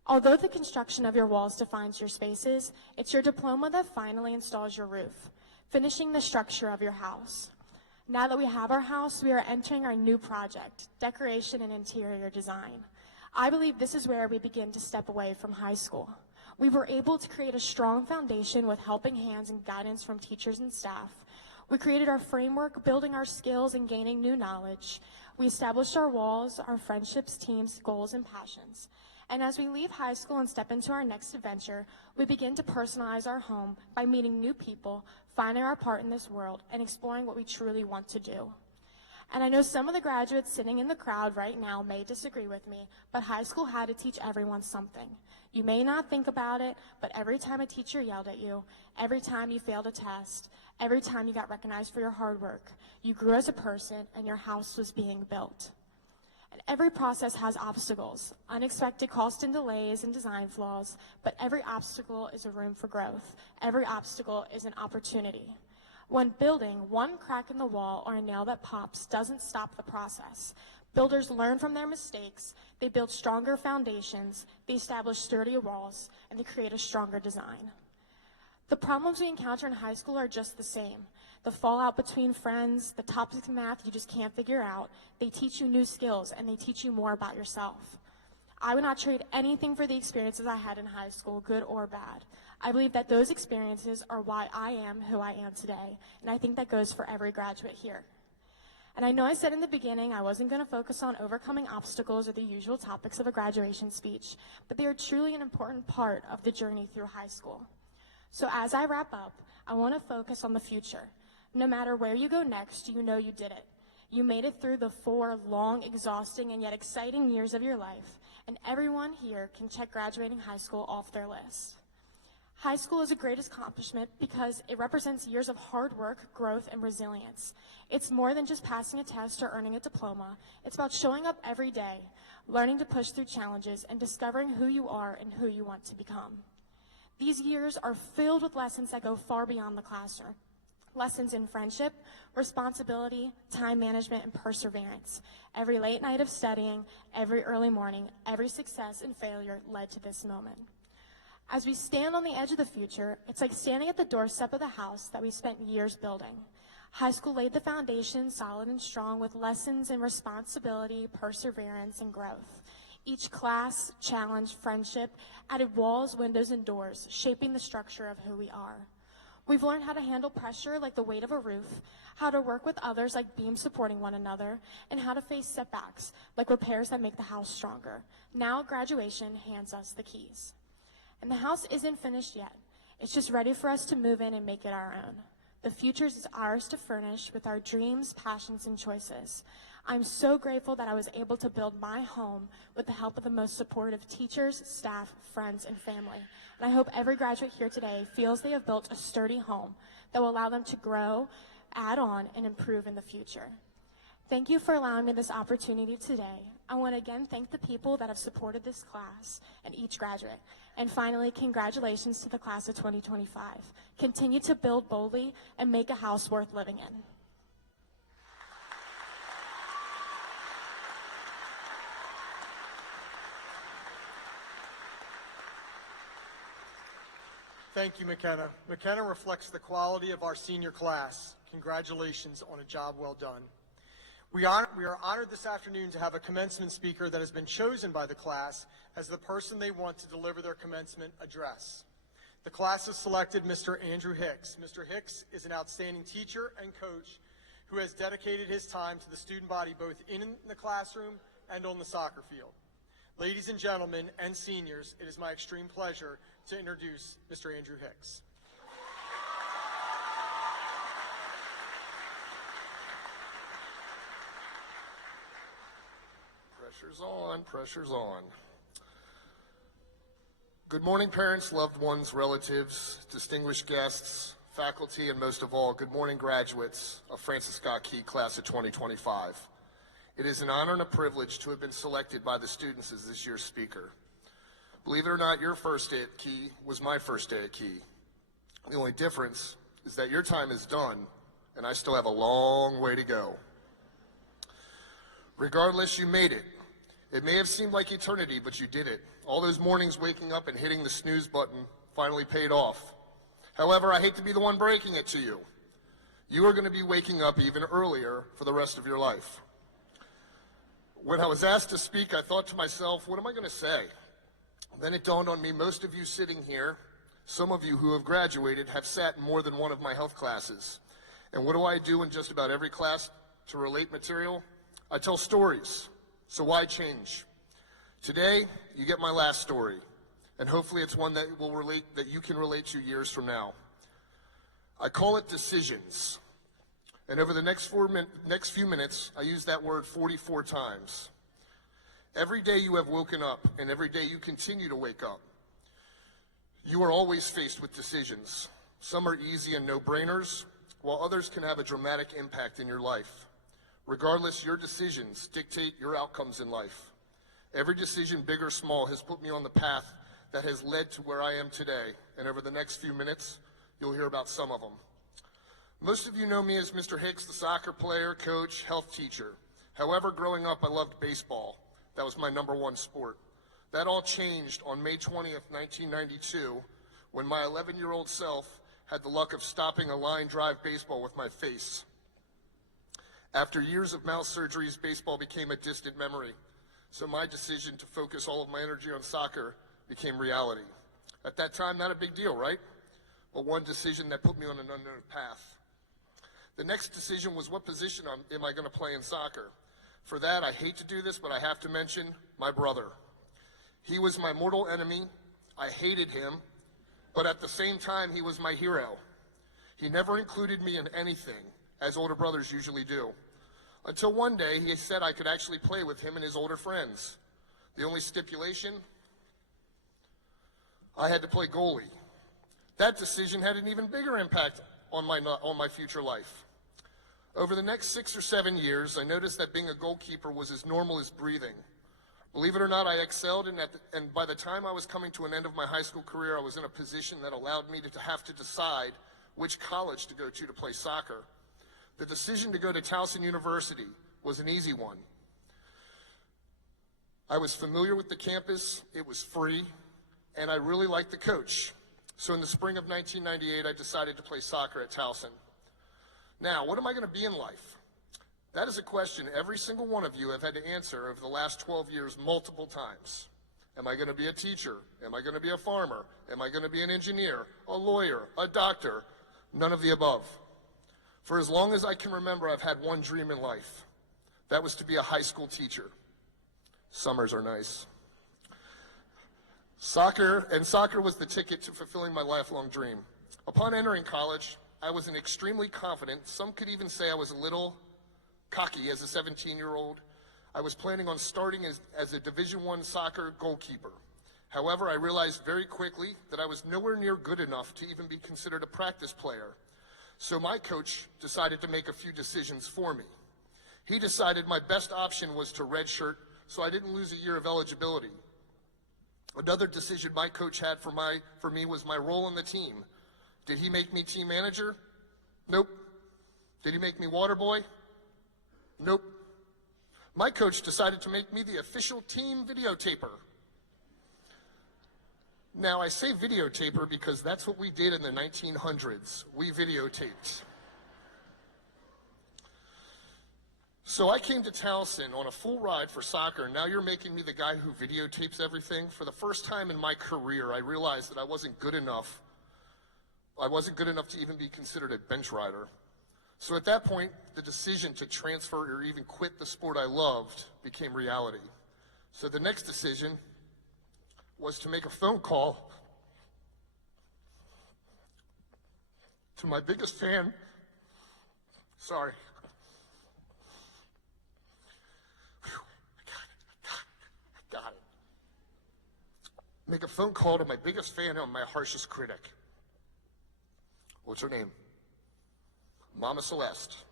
Although the construction of your walls defines your spaces, it's your diploma that finally installs your roof, finishing the structure of your house. Now that we have our house, we are entering our new project, decoration and interior design. I believe this is where we begin to step away from high school. We were able to create a strong foundation with helping hands and guidance from teachers and staff. We created our framework, building our skills and gaining new knowledge. We established our walls, our friendships, teams, goals, and passions. And as we leave high school and step into our next adventure, we begin to personalize our home by meeting new people, finding our part in this world, and exploring what we truly want to do. And I know some of the graduates sitting in the crowd right now may disagree with me, but high school had to teach everyone something. You may not think about it, but every time a teacher yelled at you, every time you failed a test, every time you got recognized for your hard work, you grew as a person and your house was being built. And every process has obstacles, unexpected cost and delays and design flaws, but every obstacle is a room for growth. Every obstacle is an opportunity. When building, one crack in the wall or a nail that pops doesn't stop the process. Builders learn from their mistakes, they build stronger foundations, they establish sturdier walls, and they create a stronger design. The problems we encounter in high school are just the same. The fallout between friends, the topics in math you just can't figure out, they teach you new skills and they teach you more about yourself. I would not trade anything for the experiences I had in high school, good or bad. I believe that those experiences are why I am who I am today, and I think that goes for every graduate here. And I know I said in the beginning I wasn't going to focus on overcoming obstacles or the usual topics of a graduation speech, but they are truly an important part of the journey through high school. So as I wrap up, I want to focus on the future. No matter where you go next, you know you did it. You made it through the 4 long, exhausting, and yet exciting years of your life, and everyone here can check graduating high school off their list. High school is a great accomplishment because it represents years of hard work, growth, and resilience. It's more than just passing a test or earning a diploma. It's about showing up every day, learning to push through challenges, and discovering who you are and who you want to become. These years are filled with lessons that go far beyond the classroom. Lessons in friendship, responsibility, time management, and perseverance. Every late night of studying, every early morning, every success and failure led to this moment. As we stand on the edge of the future, it's like standing at the doorstep of the house that we spent years building. High school laid the foundation solid and strong with lessons in responsibility, perseverance, and growth. Each class, challenge, friendship added walls, windows, and doors, shaping the structure of who we are. We've learned how to handle pressure like the weight of a roof, how to work with others like beams supporting one another, and how to face setbacks like repairs that make the house stronger. Now graduation hands us the keys. And the house isn't finished yet. It's just ready for us to move in and make it our own. The future is ours to furnish with our dreams, passions, and choices. I'm so grateful that I was able to build my home with the help of the most supportive teachers, staff, friends, and family. And I hope every graduate here today feels they have built a sturdy home that will allow them to grow, add on, and improve in the future. Thank you for allowing me this opportunity today. I want to again thank the people that have supported this class and each graduate. And finally, congratulations to the class of 2025. Continue to build boldly and make a house worth living in. Thank you, McKenna. McKenna reflects the quality of our senior class. Congratulations on a job well done. We are honored this afternoon to have a commencement speaker that has been chosen by the class as the person they want to deliver their commencement address. The class has selected Mr. Andrew Hicks. Mr. Hicks is an outstanding teacher and coach who has dedicated his time to the student body both in the classroom and on the soccer field. Ladies and gentlemen and seniors, it is my extreme pleasure to introduce Mr. Andrew Hicks. Pressure's on, pressure's on. Good morning, parents, loved ones, relatives, distinguished guests, faculty, and most of all, good morning, graduates of Francis Scott Key Class of 2025. It is an honor and a privilege to have been selected by the students as this year's speaker. Believe it or not, your first day at Key was my first day at Key. The only difference is that your time is done, and I still have a long way to go. Regardless, you made it. It may have seemed like eternity, but you did it. All those mornings waking up and hitting the snooze button finally paid off. However, I hate to be the one breaking it to you. You are going to be waking up even earlier for the rest of your life. When I was asked to speak, I thought to myself, what am I going to say? Then it dawned on me, most of you sitting here, some of you who have graduated, have sat in more than one of my health classes. And what do I do in just about every class to relate material? I tell stories. So why change? Today, you get my last story, and hopefully it's one that you can relate to years from now. I call it decisions. And over the next few minutes, I use that word 44 times. Every day you have woken up, and every day you continue to wake up, you are always faced with decisions. Some are easy and no-brainers, while others can have a dramatic impact in your life. Regardless, your decisions dictate your outcomes in life. Every decision, big or small, has put me on the path that has led to where I am today, and over the next few minutes, you'll hear about some of them. Most of you know me as Mr. Hicks, the soccer player, coach, health teacher. However, growing up, I loved baseball. That was my #1 sport. That all changed on May 20th, 1992, when my 11-year-old self had the luck of stopping a line drive baseball with my face. After years of mouth surgeries, baseball became a distant memory, so my decision to focus all of my energy on soccer became reality. At that time, not a big deal, right? But one decision that put me on an unknown path. The next decision was, what position am I going to play in soccer? For that, I hate to do this, but I have to mention my brother. He was my mortal enemy. I hated him, but at the same time, he was my hero. He never included me in anything, as older brothers usually do. Until one day, he said I could actually play with him and his older friends. The only stipulation, I had to play goalie. That decision had an even bigger impact on my future life. Over the next 6 or 7 years, I noticed that being a goalkeeper was as normal as breathing. Believe it or not, I excelled, and by the time I was coming to an end of my high school career, I was in a position that allowed me to have to decide which college to go to play soccer. The decision to go to Towson University was an easy one. I was familiar with the campus, it was free, and I really liked the coach. So in the spring of 1998, I decided to play soccer at Towson. Now, what am I going to be in life? That is a question every single one of you have had to answer over the last 12 years multiple times. Am I going to be a teacher? Am I going to be a farmer? Am I going to be an engineer, a lawyer, a doctor? None of the above. For as long as I can remember, I've had one dream in life. That was to be a high school teacher. Summers are nice. Soccer was the ticket to fulfilling my lifelong dream. Upon entering college, I was an extremely confident, some could even say I was a little cocky as a 17-year-old. I was planning on starting as a Division I soccer goalkeeper. However, I realized very quickly that I was nowhere near good enough to even be considered a practice player. So my coach decided to make a few decisions for me. He decided my best option was to redshirt so I didn't lose a year of eligibility. Another decision my coach had for me was my role on the team. Did he make me team manager? Nope. Did he make me water boy? Nope. My coach decided to make me the official team videotaper. Now, I say videotaper because that's what we did in the 1900s. We videotaped. So I came to Towson on a full ride for soccer, and now you're making me the guy who videotapes everything? For the first time in my career, I realized that I wasn't good enough. I wasn't good enough to even be considered a bench rider. So at that point, the decision to transfer or even quit the sport I loved became reality. So the next decision was to make a phone call to my biggest fan. Sorry. Whew, I got it. Make a phone call to my biggest fan and my harshest critic. What's her name? Mama Celeste.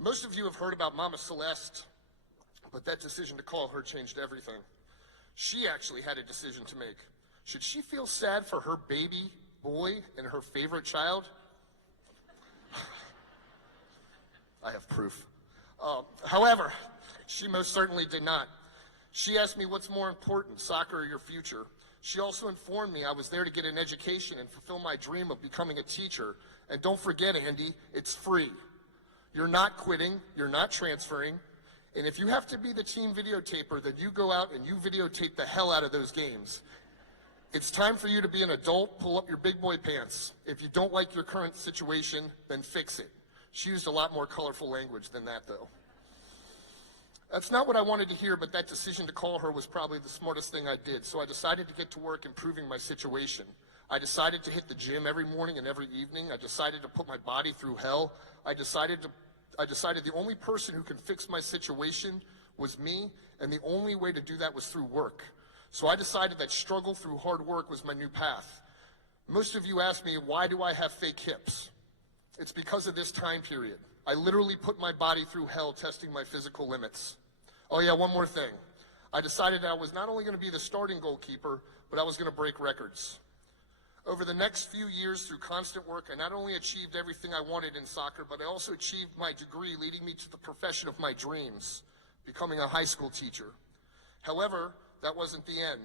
Most of you have heard about Mama Celeste, but that decision to call her changed everything. She actually had a decision to make. Should she feel sad for her baby boy and her favorite child? I have proof. However, she most certainly did not. She asked me what's more important, soccer or your future. She also informed me I was there to get an education and fulfill my dream of becoming a teacher. And don't forget, Andy, it's free. You're not quitting, you're not transferring, and if you have to be the team videotaper, then you go out and you videotape the hell out of those games. It's time for you to be an adult, pull up your big boy pants. If you don't like your current situation, then fix it. She used a lot more colorful language than that, though. That's not what I wanted to hear, but that decision to call her was probably the smartest thing I did, so I decided to get to work improving my situation. I decided to hit the gym every morning and every evening. I decided to put my body through hell. I decided the only person who can fix my situation was me, and the only way to do that was through work. So I decided that struggle through hard work was my new path. Most of you ask me, why do I have fake hips? It's because of this time period. I literally put my body through hell testing my physical limits. Oh yeah, one more thing. I decided that I was not only going to be the starting goalkeeper, but I was going to break records. Over the next few years, through constant work, I not only achieved everything I wanted in soccer, but I also achieved my degree, leading me to the profession of my dreams, becoming a high school teacher. However, that wasn't the end.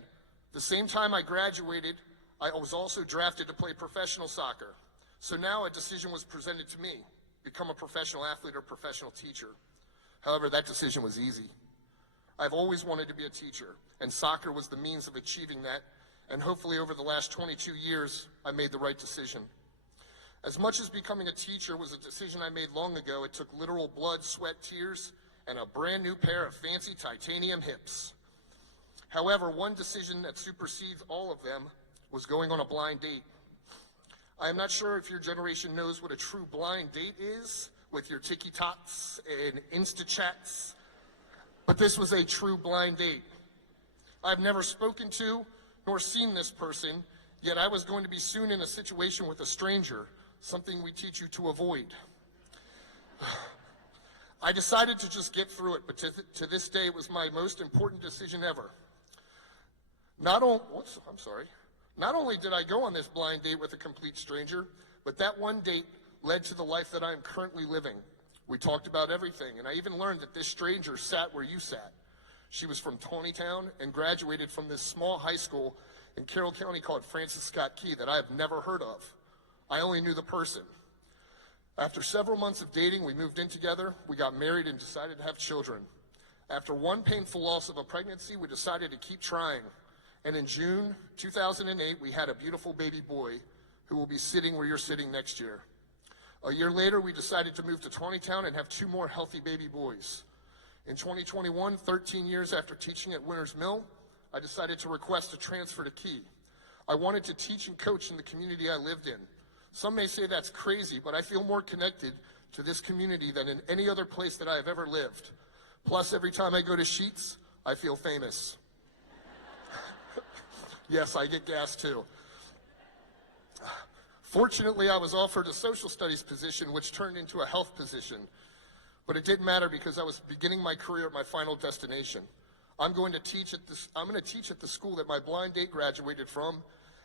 The same time I graduated, I was also drafted to play professional soccer. So now a decision was presented to me, become a professional athlete or professional teacher. However, that decision was easy. I've always wanted to be a teacher, and soccer was the means of achieving that. And hopefully over the last 22 years, I made the right decision. As much as becoming a teacher was a decision I made long ago, it took literal blood, sweat, tears, and a brand new pair of fancy titanium hips. However, one decision that supersedes all of them was going on a blind date. I am not sure if your generation knows what a true blind date is, with your tiki-tots and Insta-chats, but this was a true blind date. I've never spoken to nor seen this person, yet I was going to be soon in a situation with a stranger, something we teach you to avoid. I decided to just get through it, but to this day, it was my most important decision ever. Not only did I go on this blind date with a complete stranger, but that one date led to the life that I am currently living. We talked about everything, and I even learned that this stranger sat where you sat. She was from Tawnytown and graduated from this small high school in Carroll County called Francis Scott Key that I have never heard of. I only knew the person. After several months of dating, we moved in together, we got married and decided to have children. After one painful loss of a pregnancy, we decided to keep trying. And in June 2008, we had a beautiful baby boy who will be sitting where you're sitting next year. A year later, we decided to move to Tawnytown and have 2 more healthy baby boys. In 2021, 13 years after teaching at Winters Mill, I decided to request a transfer to Key. I wanted to teach and coach in the community I lived in. Some may say that's crazy, but I feel more connected to this community than in any other place that I have ever lived. Plus, every time I go to Sheetz, I feel famous. Yes, I get gas too. Fortunately, I was offered a social studies position, which turned into a health position. But it didn't matter because I was beginning my career at my final destination. I'm going to teach at the school that my blind date graduated from,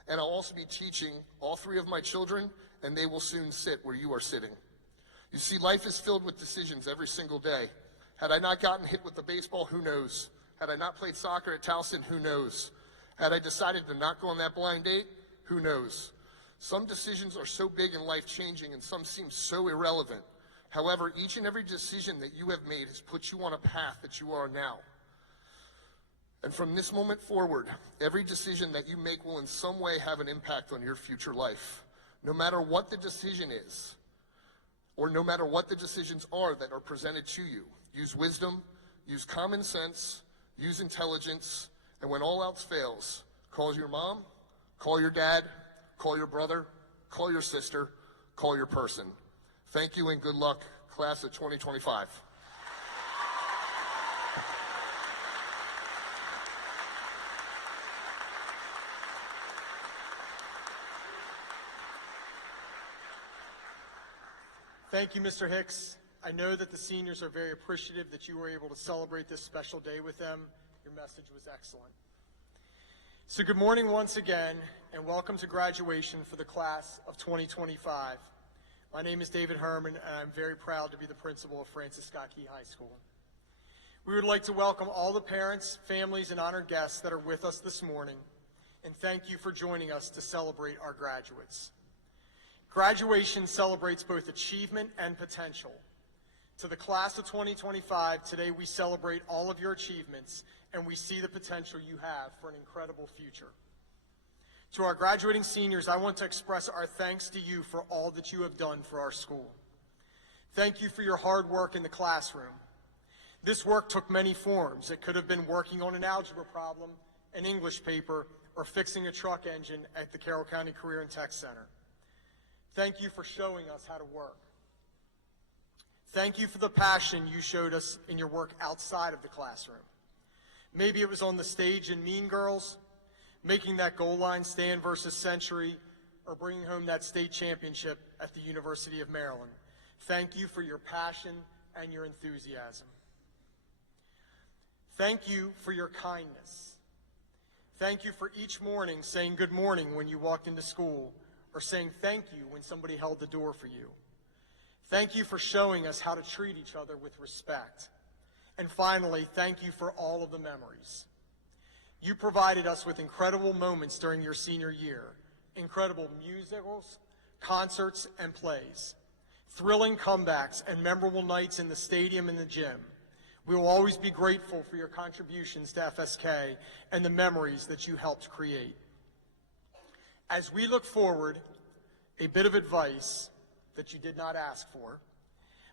and I'll also be teaching all 3 of my children, and they will soon sit where you are sitting. You see, life is filled with decisions every single day. Had I not gotten hit with the baseball, who knows? Had I not played soccer at Towson, who knows? Had I decided to not go on that blind date, who knows? Some decisions are so big and life-changing, and some seem so irrelevant. However, each and every decision that you have made has put you on a path that you are now. And from this moment forward, every decision that you make will in some way have an impact on your future life. No matter what the decision is, or no matter what the decisions are that are presented to you, use wisdom, use common sense, use intelligence, and when all else fails, call your mom, call your dad, call your brother, call your sister, call your person. Thank you and good luck, class of 2025. Thank you, Mr. Hicks. I know that the seniors are very appreciative that you were able to celebrate this special day with them. Your message was excellent. So good morning once again, and welcome to graduation for the class of 2025. My name is David Herman, and I'm very proud to be the principal of Francis Scott Key High School. We would like to welcome all the parents, families, and honored guests that are with us this morning, and thank you for joining us to celebrate our graduates. Graduation celebrates both achievement and potential. To the class of 2025, today we celebrate all of your achievements, and we see the potential you have for an incredible future. To our graduating seniors, I want to express our thanks to you for all that you have done for our school. Thank you for your hard work in the classroom. This work took many forms. It could have been working on an algebra problem, an English paper, or fixing a truck engine at the Carroll County Career and Tech Center. Thank you for showing us how to work. Thank you for the passion you showed us in your work outside of the classroom. Maybe it was on the stage in Mean Girls, making that goal line stand versus Century, or bringing home that state championship at the University of Maryland. Thank you for your passion and your enthusiasm. Thank you for your kindness. Thank you for each morning saying good morning when you walked into school, or saying thank you when somebody held the door for you. Thank you for showing us how to treat each other with respect. And finally, thank you for all of the memories. You provided us with incredible moments during your senior year, incredible musicals, concerts, and plays, thrilling comebacks, and memorable nights in the stadium and the gym. We will always be grateful for your contributions to FSK and the memories that you helped create. As we look forward, a bit of advice that you did not ask for,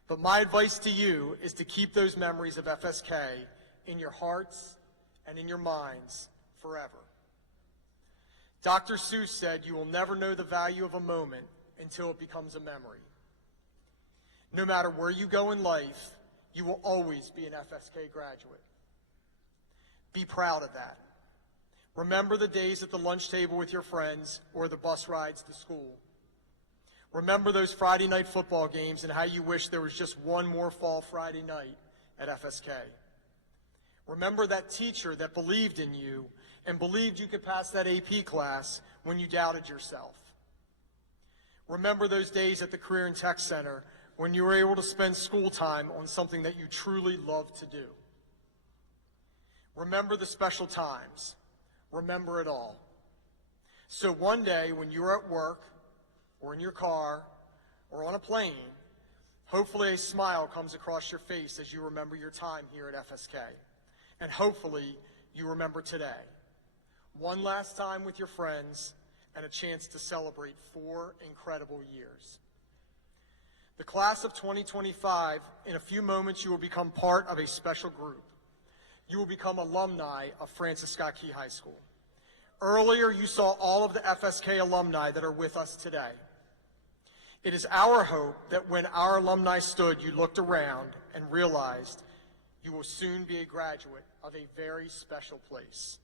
but my advice to you is to keep those memories of FSK in your hearts and in your minds forever. Dr. Seuss said, "You will never know the value of a moment until it becomes a memory." No matter where you go in life, you will always be an FSK graduate. Be proud of that. Remember the days at the lunch table with your friends or the bus rides to school. Remember those Friday night football games and how you wish there was just one more fall Friday night at FSK. Remember that teacher that believed in you and believed you could pass that AP class when you doubted yourself. Remember those days at the Career and Tech Center when you were able to spend school time on something that you truly loved to do. Remember the special times. Remember it all. So one day when you're at work or in your car or on a plane, hopefully a smile comes across your face as you remember your time here at FSK. And hopefully you remember today. One last time with your friends and a chance to celebrate 4 incredible years. The class of 2025, in a few moments you will become part of a special group. You will become alumni of Francis Scott Key High School. Earlier, you saw all of the FSK alumni that are with us today. It is our hope that when our alumni stood, you looked around and realized you will soon be a graduate of a very special place.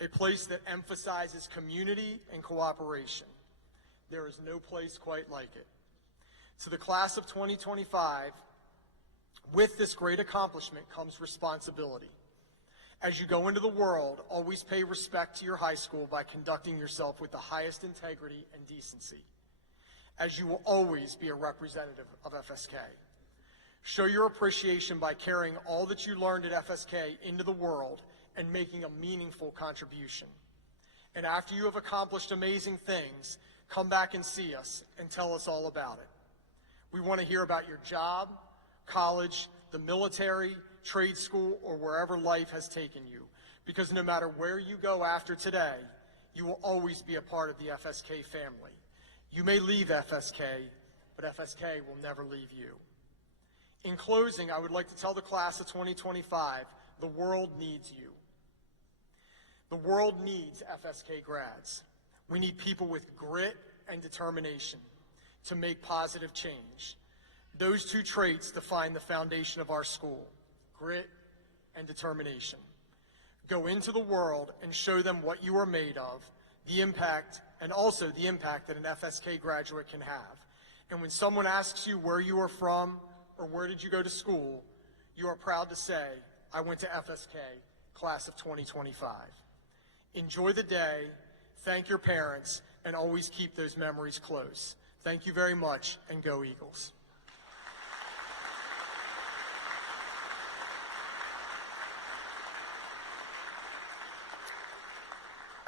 A place that emphasizes community and cooperation. There is no place quite like it. To the class of 2025, with this great accomplishment comes responsibility. As you go into the world, always pay respect to your high school by conducting yourself with the highest integrity and decency, as you will always be a representative of FSK. Show your appreciation by carrying all that you learned at FSK into the world and making a meaningful contribution. And after you have accomplished amazing things, come back and see us and tell us all about it. We want to hear about your job, college, the military, trade school, or wherever life has taken you. Because no matter where you go after today, you will always be a part of the FSK family. You may leave FSK, but FSK will never leave you. In closing, I would like to tell the class of 2025, the world needs you. The world needs FSK grads. We need people with grit and determination to make positive change. Those two traits define the foundation of our school: grit and determination. Go into the world and show them what you are made of, the impact, and also the impact that an FSK graduate can have. And when someone asks you where you are from or where did you go to school, you are proud to say, I went to FSK, class of 2025. Enjoy the day, thank your parents, and always keep those memories close. Thank you very much, and go Eagles.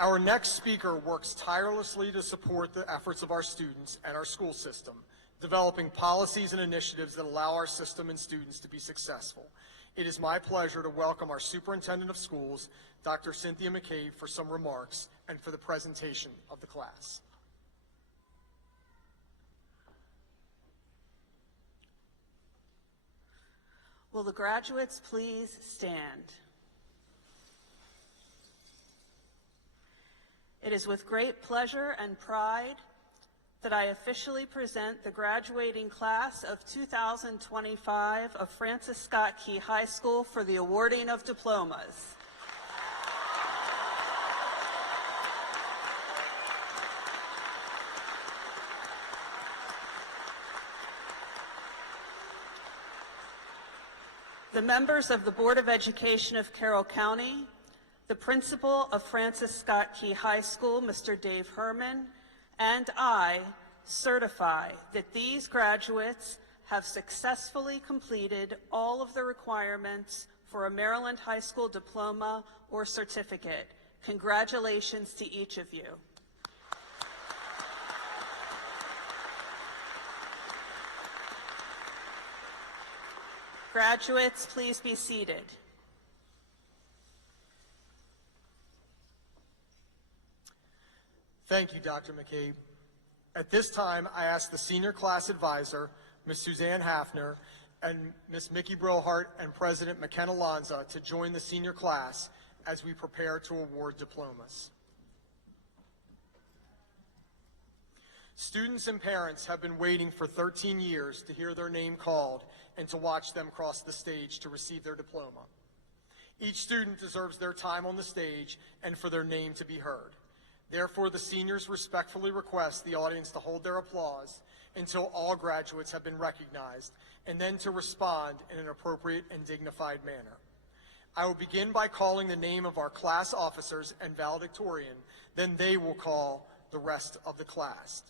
Our next speaker works tirelessly to support the efforts of our students and our school system, developing policies and initiatives that allow our system and students to be successful. It is my pleasure to welcome our Superintendent of Schools, Dr. Cynthia McCabe, for some remarks and for the presentation of the class. Will the graduates please stand? It is with great pleasure and pride that I officially present the graduating class of 2025 of Francis Scott Key High School for the awarding of diplomas. The members of the Board of Education of Carroll County, the principal of Francis Scott Key High School, Mr. Dave Herman, and I certify that these graduates have successfully completed all of the requirements for a Maryland high school diploma or certificate. Congratulations to each of you. Graduates, please be seated. Thank you, Dr. McCabe. At this time, I ask the senior class advisor, Ms. Suzanne Hafner, and Ms. Mickey Brillhart and President McKenna Lanza to join the senior class as we prepare to award diplomas. Students and parents have been waiting for 13 years to hear their name called and to watch them cross the stage to receive their diploma. Each student deserves their time on the stage and for their name to be heard. Therefore, the seniors respectfully request the audience to hold their applause until all graduates have been recognized, and then to respond in an appropriate and dignified manner. I will begin by calling the name of our class officers and valedictorian, then they will call the rest of the class.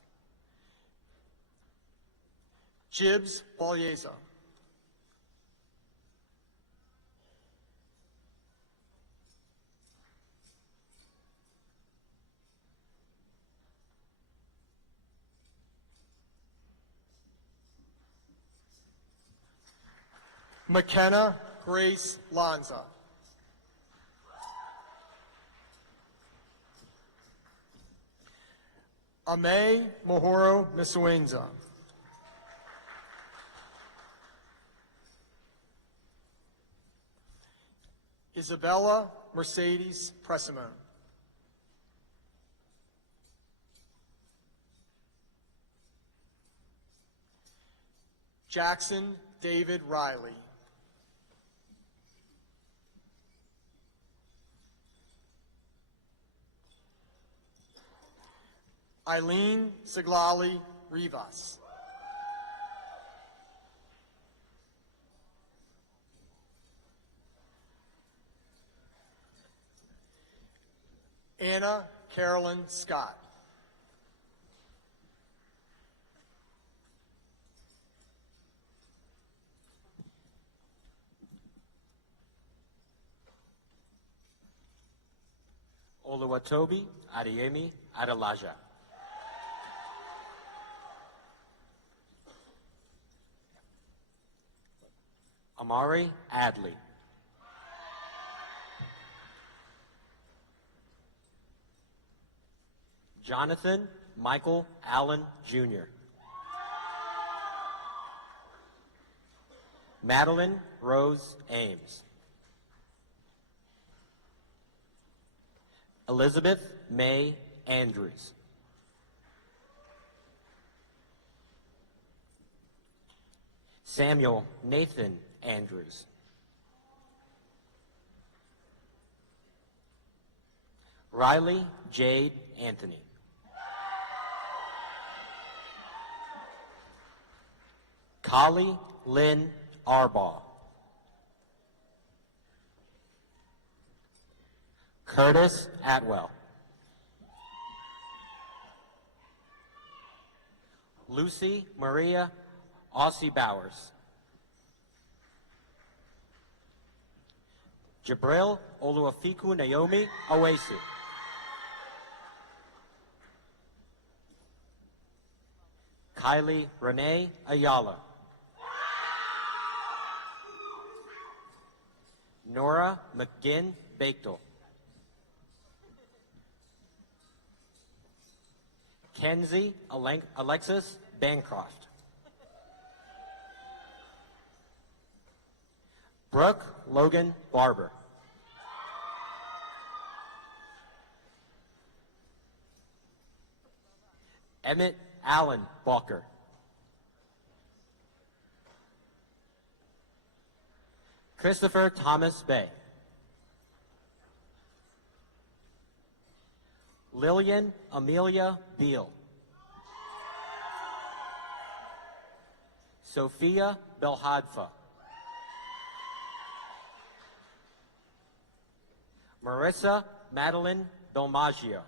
Gibbs Balyeza. McKenna Grace Lanza. Ame Mohoro Misuenza. Isabella Mercedes Presimone. Jackson David Riley. Eileen Siglali Rivas. Anna Carolyn Scott. Oluwatobi Adeyemi Adelaja. Amari Adley. Jonathan Michael Allen Jr. Madeline Rose Ames. Elizabeth May Andrews. Samuel Nathan Andrews. Riley Jade Anthony. Kali Lynn Arbaugh. Curtis Atwell. Lucy Maria Aussie Bowers. Jabril Oluwafiku Naomi Awesu. Kylie Renee Ayala. Nora McGinn Baktel. Kenzie Alexis Bancroft. Brooke Logan Barber. Emmett Allen Balker. Christopher Thomas Bay. Lillian Amelia Beal. Sophia Belhadfa. Marissa Madeline Belmaggio.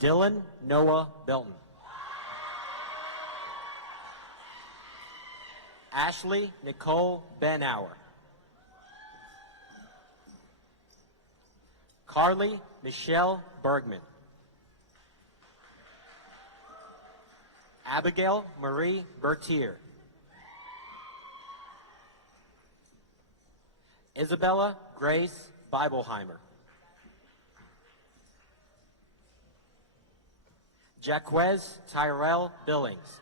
Dylan Noah Belton. Ashley Nicole Benauer. Carly Michelle Bergman. Abigail Marie Bertier. Isabella Grace Bibelheimer. Jaquez Tyrell Billings.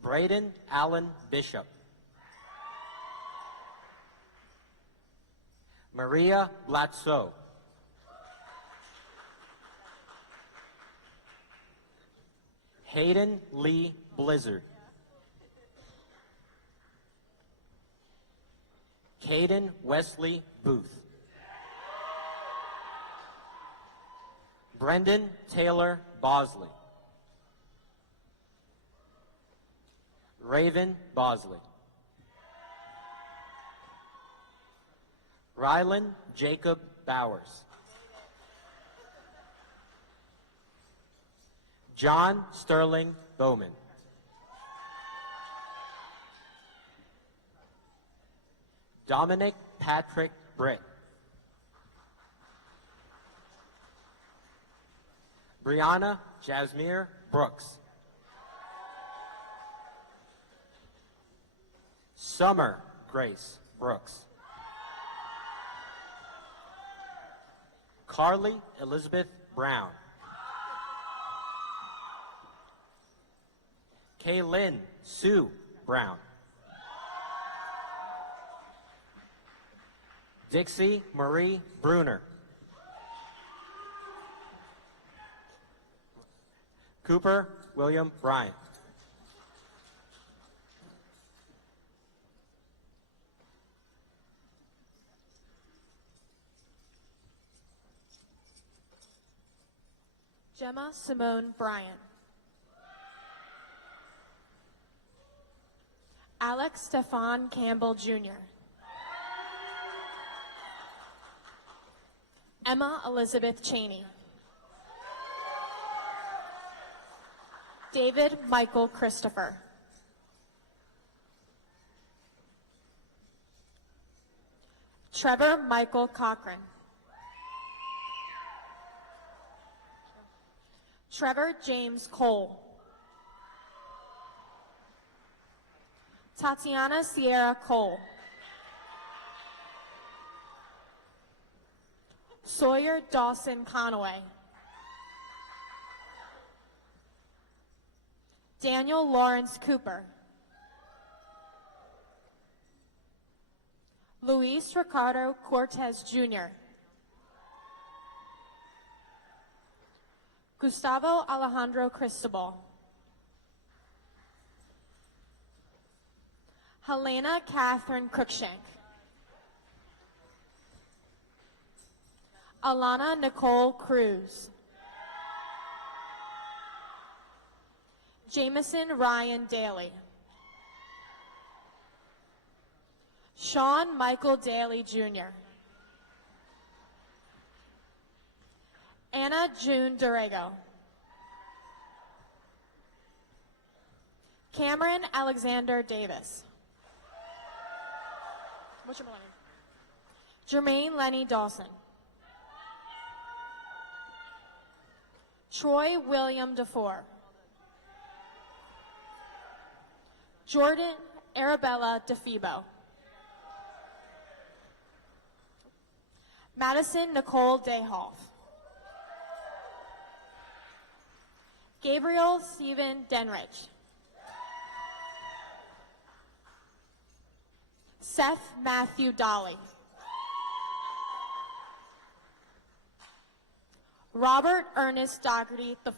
Braden Allen Bishop. Maria Blatso. Hayden Lee Blizzard. Caden Wesley Booth. Brendan Taylor Bosley. Raven Bosley. Rylan Jacob Bowers. John Sterling Bowman. Dominic Patrick Britt. Brianna Jasmine Brooks. Summer Grace Brooks. Carly Elizabeth Brown. Kaylin Sue Brown. Dixie Marie Bruner. Cooper William Bryant. Gemma Simone Bryant. Alex Stefan Campbell Jr. Emma Elizabeth Cheney. David Michael Christopher. Trevor Michael Cochran. Trevor James Cole. Tatiana Sierra Cole. Sawyer Dawson Conaway. Daniel Lawrence Cooper. Luis Ricardo Cortez Jr. Gustavo Alejandro Cristobal. Helena Catherine Cruikshank. Alana Nicole Cruz. Jameson Ryan Daly. Sean Michael Daly Jr. Anna June Dorego. Cameron Alexander Davis. What's your name? Jermaine Lenny Dawson. Troy William DeFore. Jordan Arabella DeFebo. Madison Nicole Dayhoff. Gabriel Stephen Denrich. Seth Matthew Dolly. Robert Ernest Dougherty IV.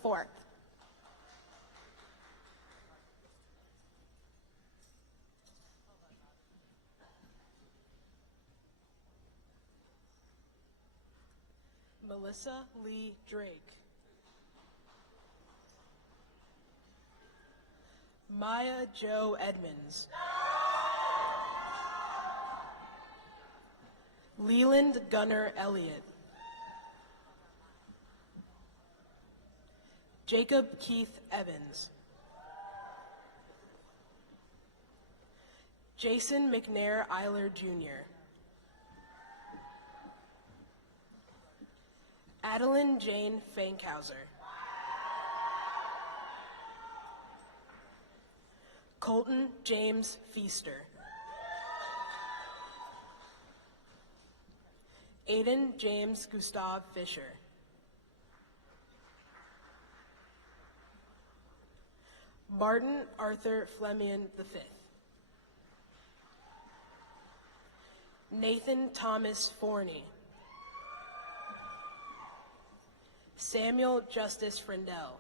Melissa Lee Drake. Maya Joe Edmonds. Leland Gunnar Elliott. Jacob Keith Evans. Jason McNair Eiler Jr. Adeline Jane Fankhauser. Colton James Feaster. Aiden James Gustav Fisher. Martin Arthur Flemian V. Nathan Thomas Forney. Samuel Justice Frindell.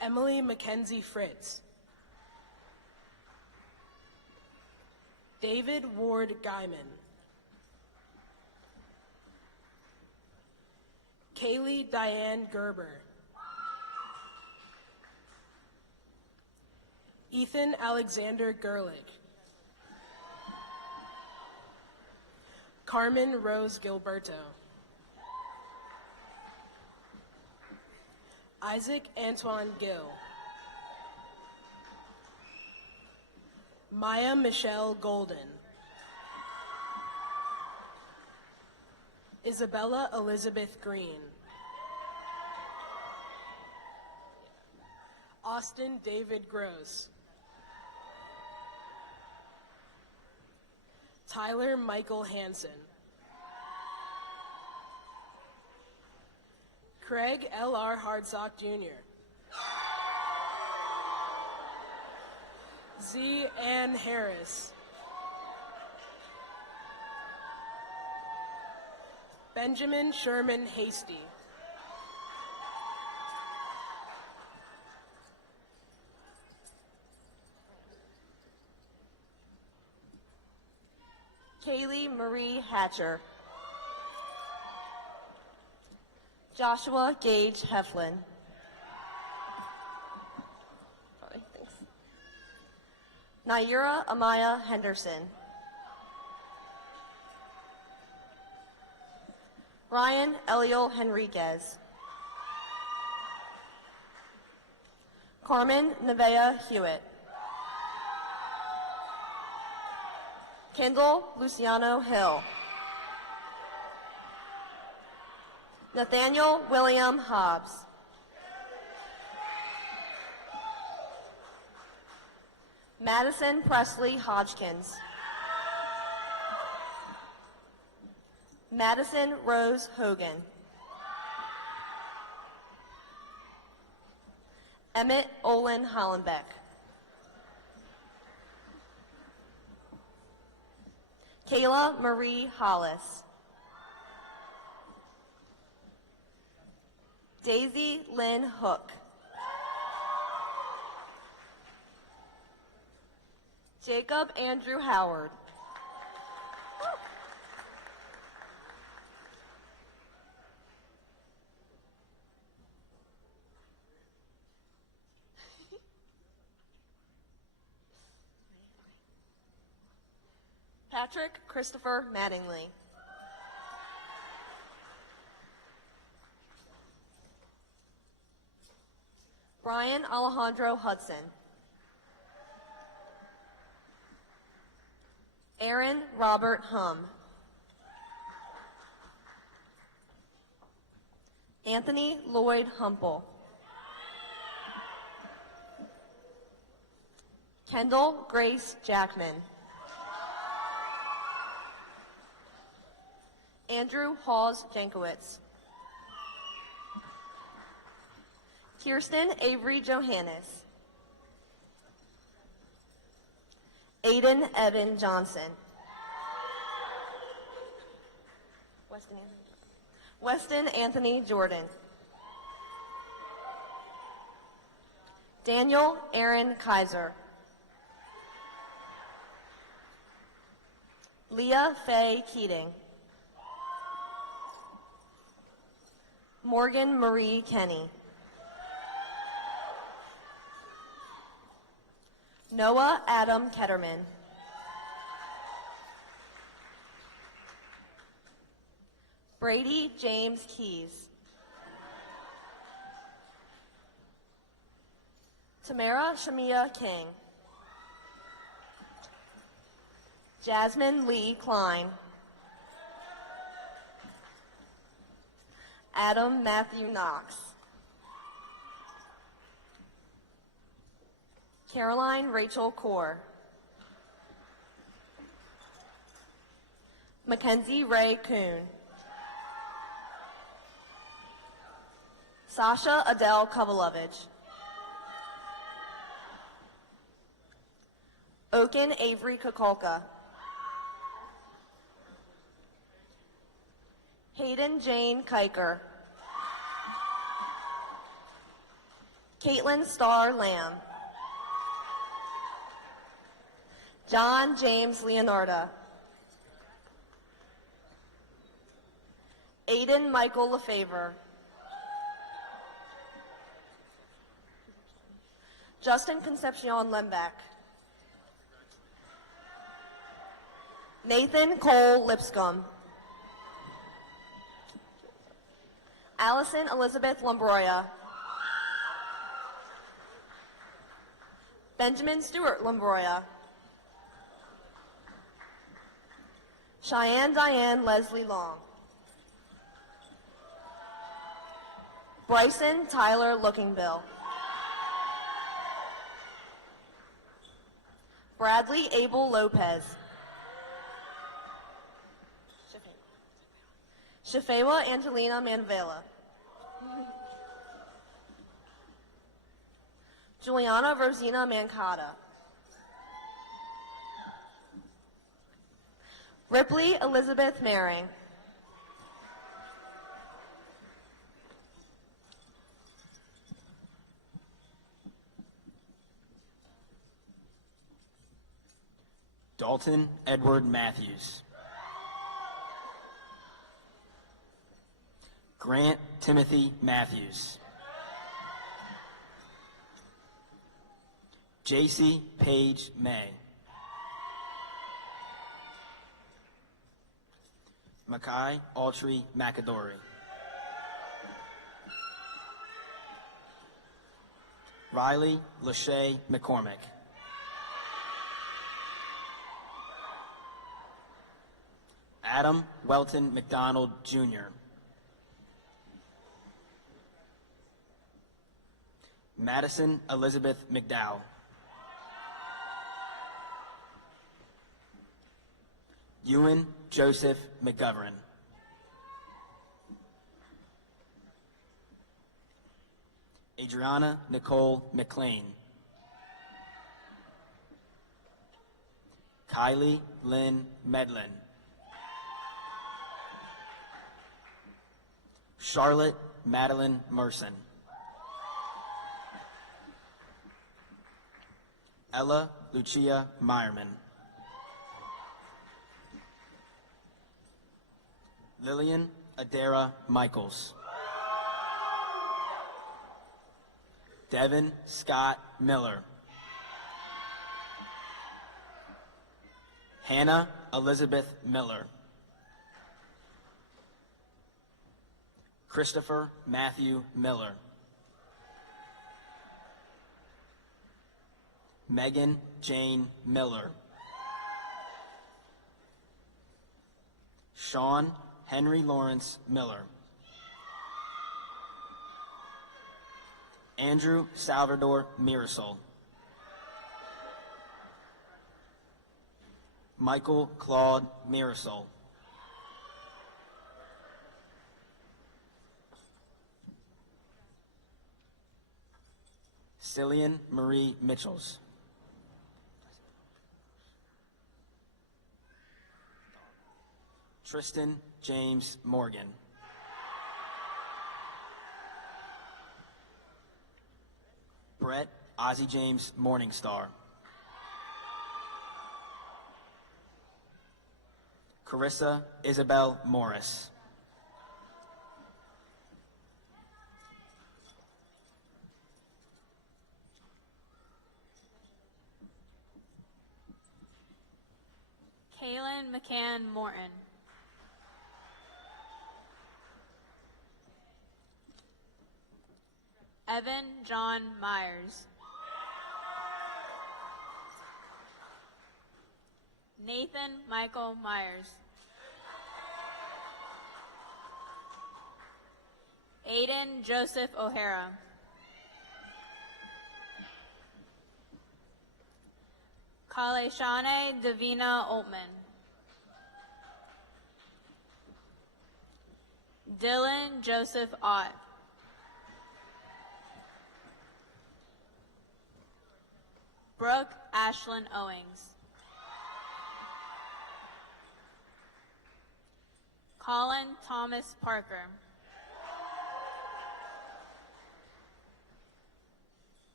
Emily Mackenzie Fritz. David Ward Guyman. Kaylee Diane Gerber. Ethan Alexander Gerlich. Carmen Rose Gilberto. Isaac Antoine Gill. Maya Michelle Golden. Isabella Elizabeth Green. Austin David Gross. Tyler Michael Hansen. Craig L.R. Hardsock Jr. Z. Ann Harris. Benjamin Sherman Hasty. Kaylee Marie Hatcher. Joshua Gage Heflin. Naira Amaya Henderson. Ryan Eliel Henriquez. Carmen Nevea Hewitt. Kendall Luciano Hill. Nathaniel William Hobbs. Madison Presley Hodgkins. Madison Rose Hogan. Emmett Olin Hollenbeck. Kayla Marie Hollis. Daisy Lynn Hook. Jacob Andrew Howard. Patrick Christopher Mattingly. Brian Alejandro Hudson. Aaron Robert Hum. Anthony Lloyd Humple. Kendall Grace Jackman. Andrew Hawes Jankowitz. Kirsten Avery Johannes. Aiden Evan Johnson. Weston Anthony Jordan. Daniel Aaron Kaiser. Leah Faye Keating. Morgan Marie Kenny. Noah Adam Ketterman. Brady James Keys. Tamara Shamia King. Jasmine Lee Klein. Adam Matthew Knox. Caroline Rachel Core. Mackenzie Ray Kuhn. Sasha Adele Kovalovich. Oaken Avery Kukulka. Hayden Jane Kiker. Caitlin Starr Lamb. John James Leonarda. Aiden Michael Lefevre. Justin Concepcion Lembeck. Nathan Cole Lipscomb. Allison Elizabeth Lombroya. Benjamin Stewart Lombroya. Cheyenne Diane Leslie Long. Bryson Tyler Lookingbill. Bradley Abel Lopez. Shafewa Angelina Manvela. Juliana Rosina Mancata. Ripley Elizabeth Maring. Dalton Edward Matthews. Grant Timothy Matthews. JC Paige May. Mackay Autry McAdory. Riley Lachey McCormick. Adam Welton McDonald, Jr. Madison Elizabeth McDowell. Ewan Joseph McGovern. Adriana Nicole McLean. Kylie Lynn Medlin. Charlotte Madeline Merson. Ella Lucia Meyerman. Lillian Adara Michaels. Devin Scott Miller. Hannah Elizabeth Miller. Christopher Matthew Miller. Megan Jane Miller. Sean Henry Lawrence Miller. Andrew Salvador Mirasol. Michael Claude Mirasol. Cillian Marie Mitchells. Tristan James Morgan. Brett Ozzie James Morningstar. Carissa Isabel Morris. Kaylin McCann Morton. Evan John Myers. Nathan Michael Myers. Aiden Joseph O'Hara. Kaleshane Davina Altman. Dylan Joseph Ott. Brooke Ashlyn Owings. Colin Thomas Parker.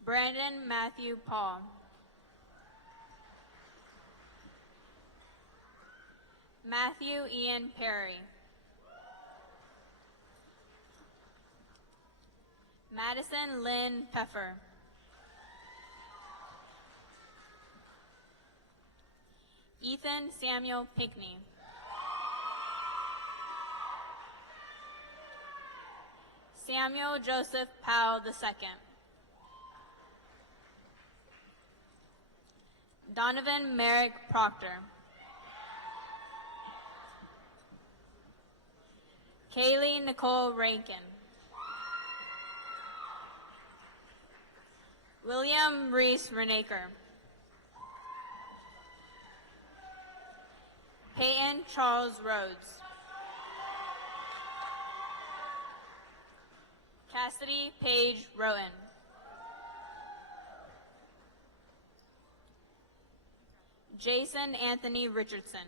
Brandon Matthew Paul. Matthew Ian Perry. Madison Lynn Peffer. Ethan Samuel Pinkney. Samuel Joseph Powell II. Donovan Merrick Proctor. Kaylee Nicole Rankin. William Reese Renaker. Peyton Charles Rhodes. Cassidy Paige Rowan. Jason Anthony Richardson.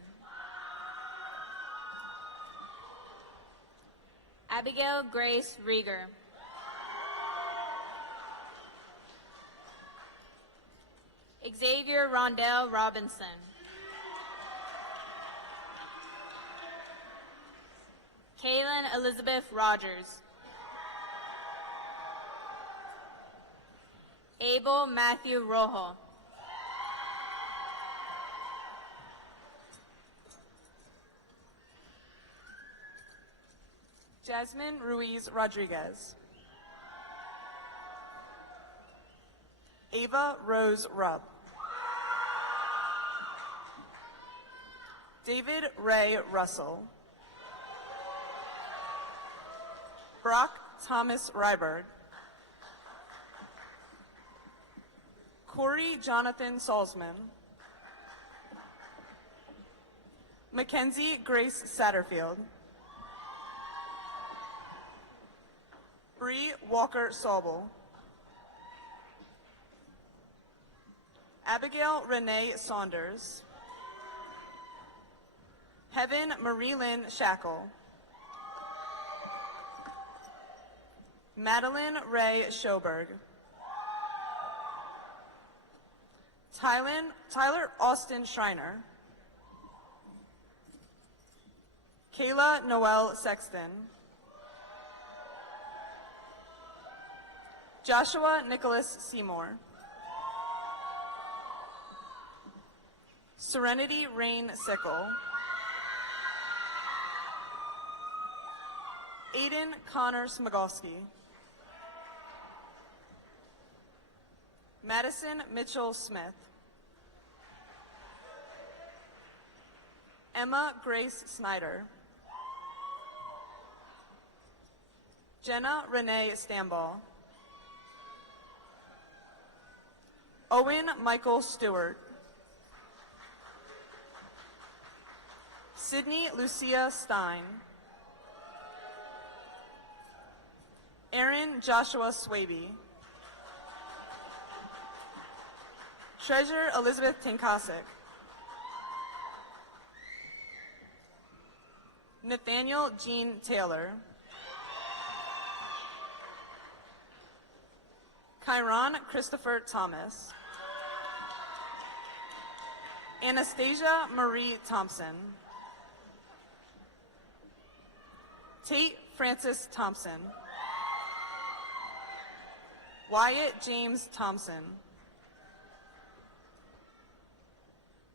Abigail Grace Rieger. Xavier Rondell Robinson. Kaylin Elizabeth Rogers. Abel Matthew Rojo. Jasmine Ruiz Rodriguez. Ava Rose Rubb. David Ray Russell. Brock Thomas Ryberg. Corey Jonathan Salzman. Mackenzie Grace Satterfield. Bree Walker Saubel. Abigail Renee Saunders. Heaven Marie Lynn Shackle. Madeline Ray Schoberg. Tyler Austin Schreiner. Kayla Noel Sexton. Joshua Nicholas Seymour. Serenity Rain Sickle. Aiden Connor Smagalski. Madison Mitchell Smith. Emma Grace Snyder. Jenna Renee Stamball. Owen Michael Stewart. Sydney Lucia Stein. Aaron Joshua Swaby. Treasurer Elizabeth Tinkasic. Nathaniel Jean Taylor. Kyron Christopher Thomas. Anastasia Marie Thompson. Tate Francis Thompson. Wyatt James Thompson.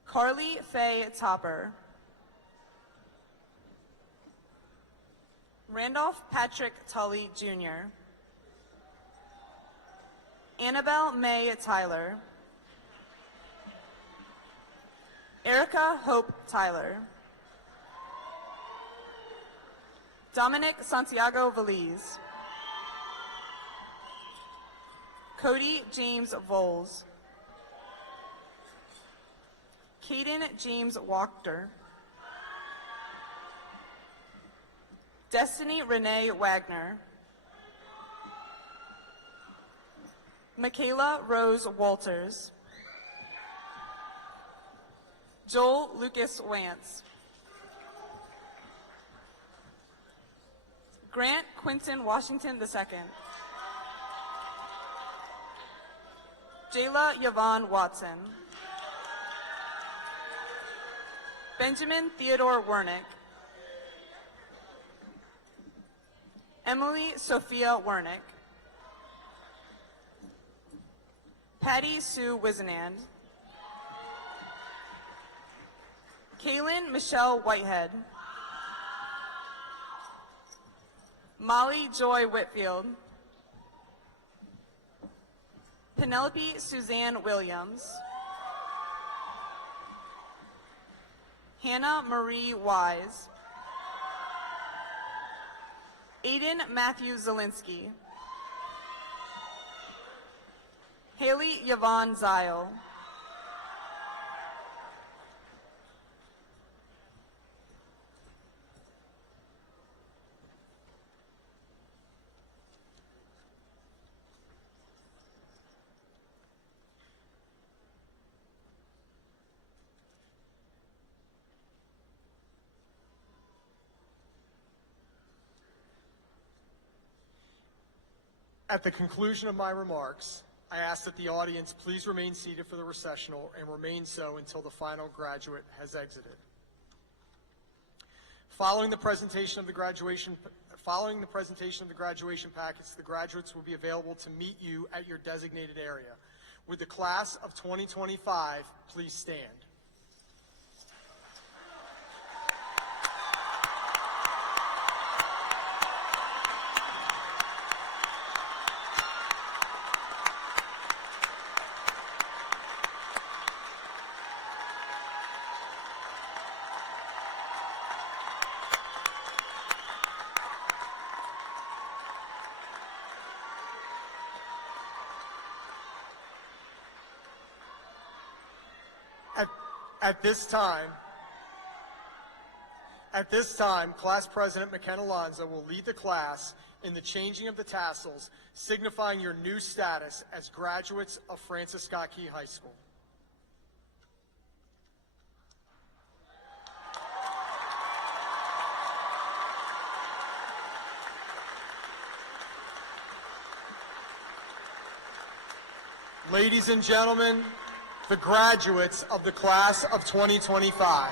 Carly Faye Topper. Randolph Patrick Tully Jr. Annabelle May Tyler. Erica Hope Tyler. Dominic Santiago Valiz. Cody James Voles. Caden James Wachter. Destiny Renee Wagner. Michaela Rose Walters. Joel Lucas Wance. Grant Quinton Washington II. Jayla Yvonne Watson. Benjamin Theodore Wernick. Emily Sophia Wernick. Patty Sue Wisenand. Kaylin Michelle Whitehead. Molly Joy Whitfield. Penelope Suzanne Williams. Hannah Marie Wise. Aiden Matthew Zielinski. Haley Yvonne Zile. At the conclusion of my remarks, I ask that the audience please remain seated for the recessional and remain so until the final graduate has exited. Following the presentation of the graduation packets, the graduates will be available to meet you at your designated area. Would the class of 2025 please stand? At this time, Class President McKenna Lanza will lead the class in the changing of the tassels, signifying your new status as graduates of Francis Scott Key High School. Ladies and gentlemen, the graduates of the class of 2025.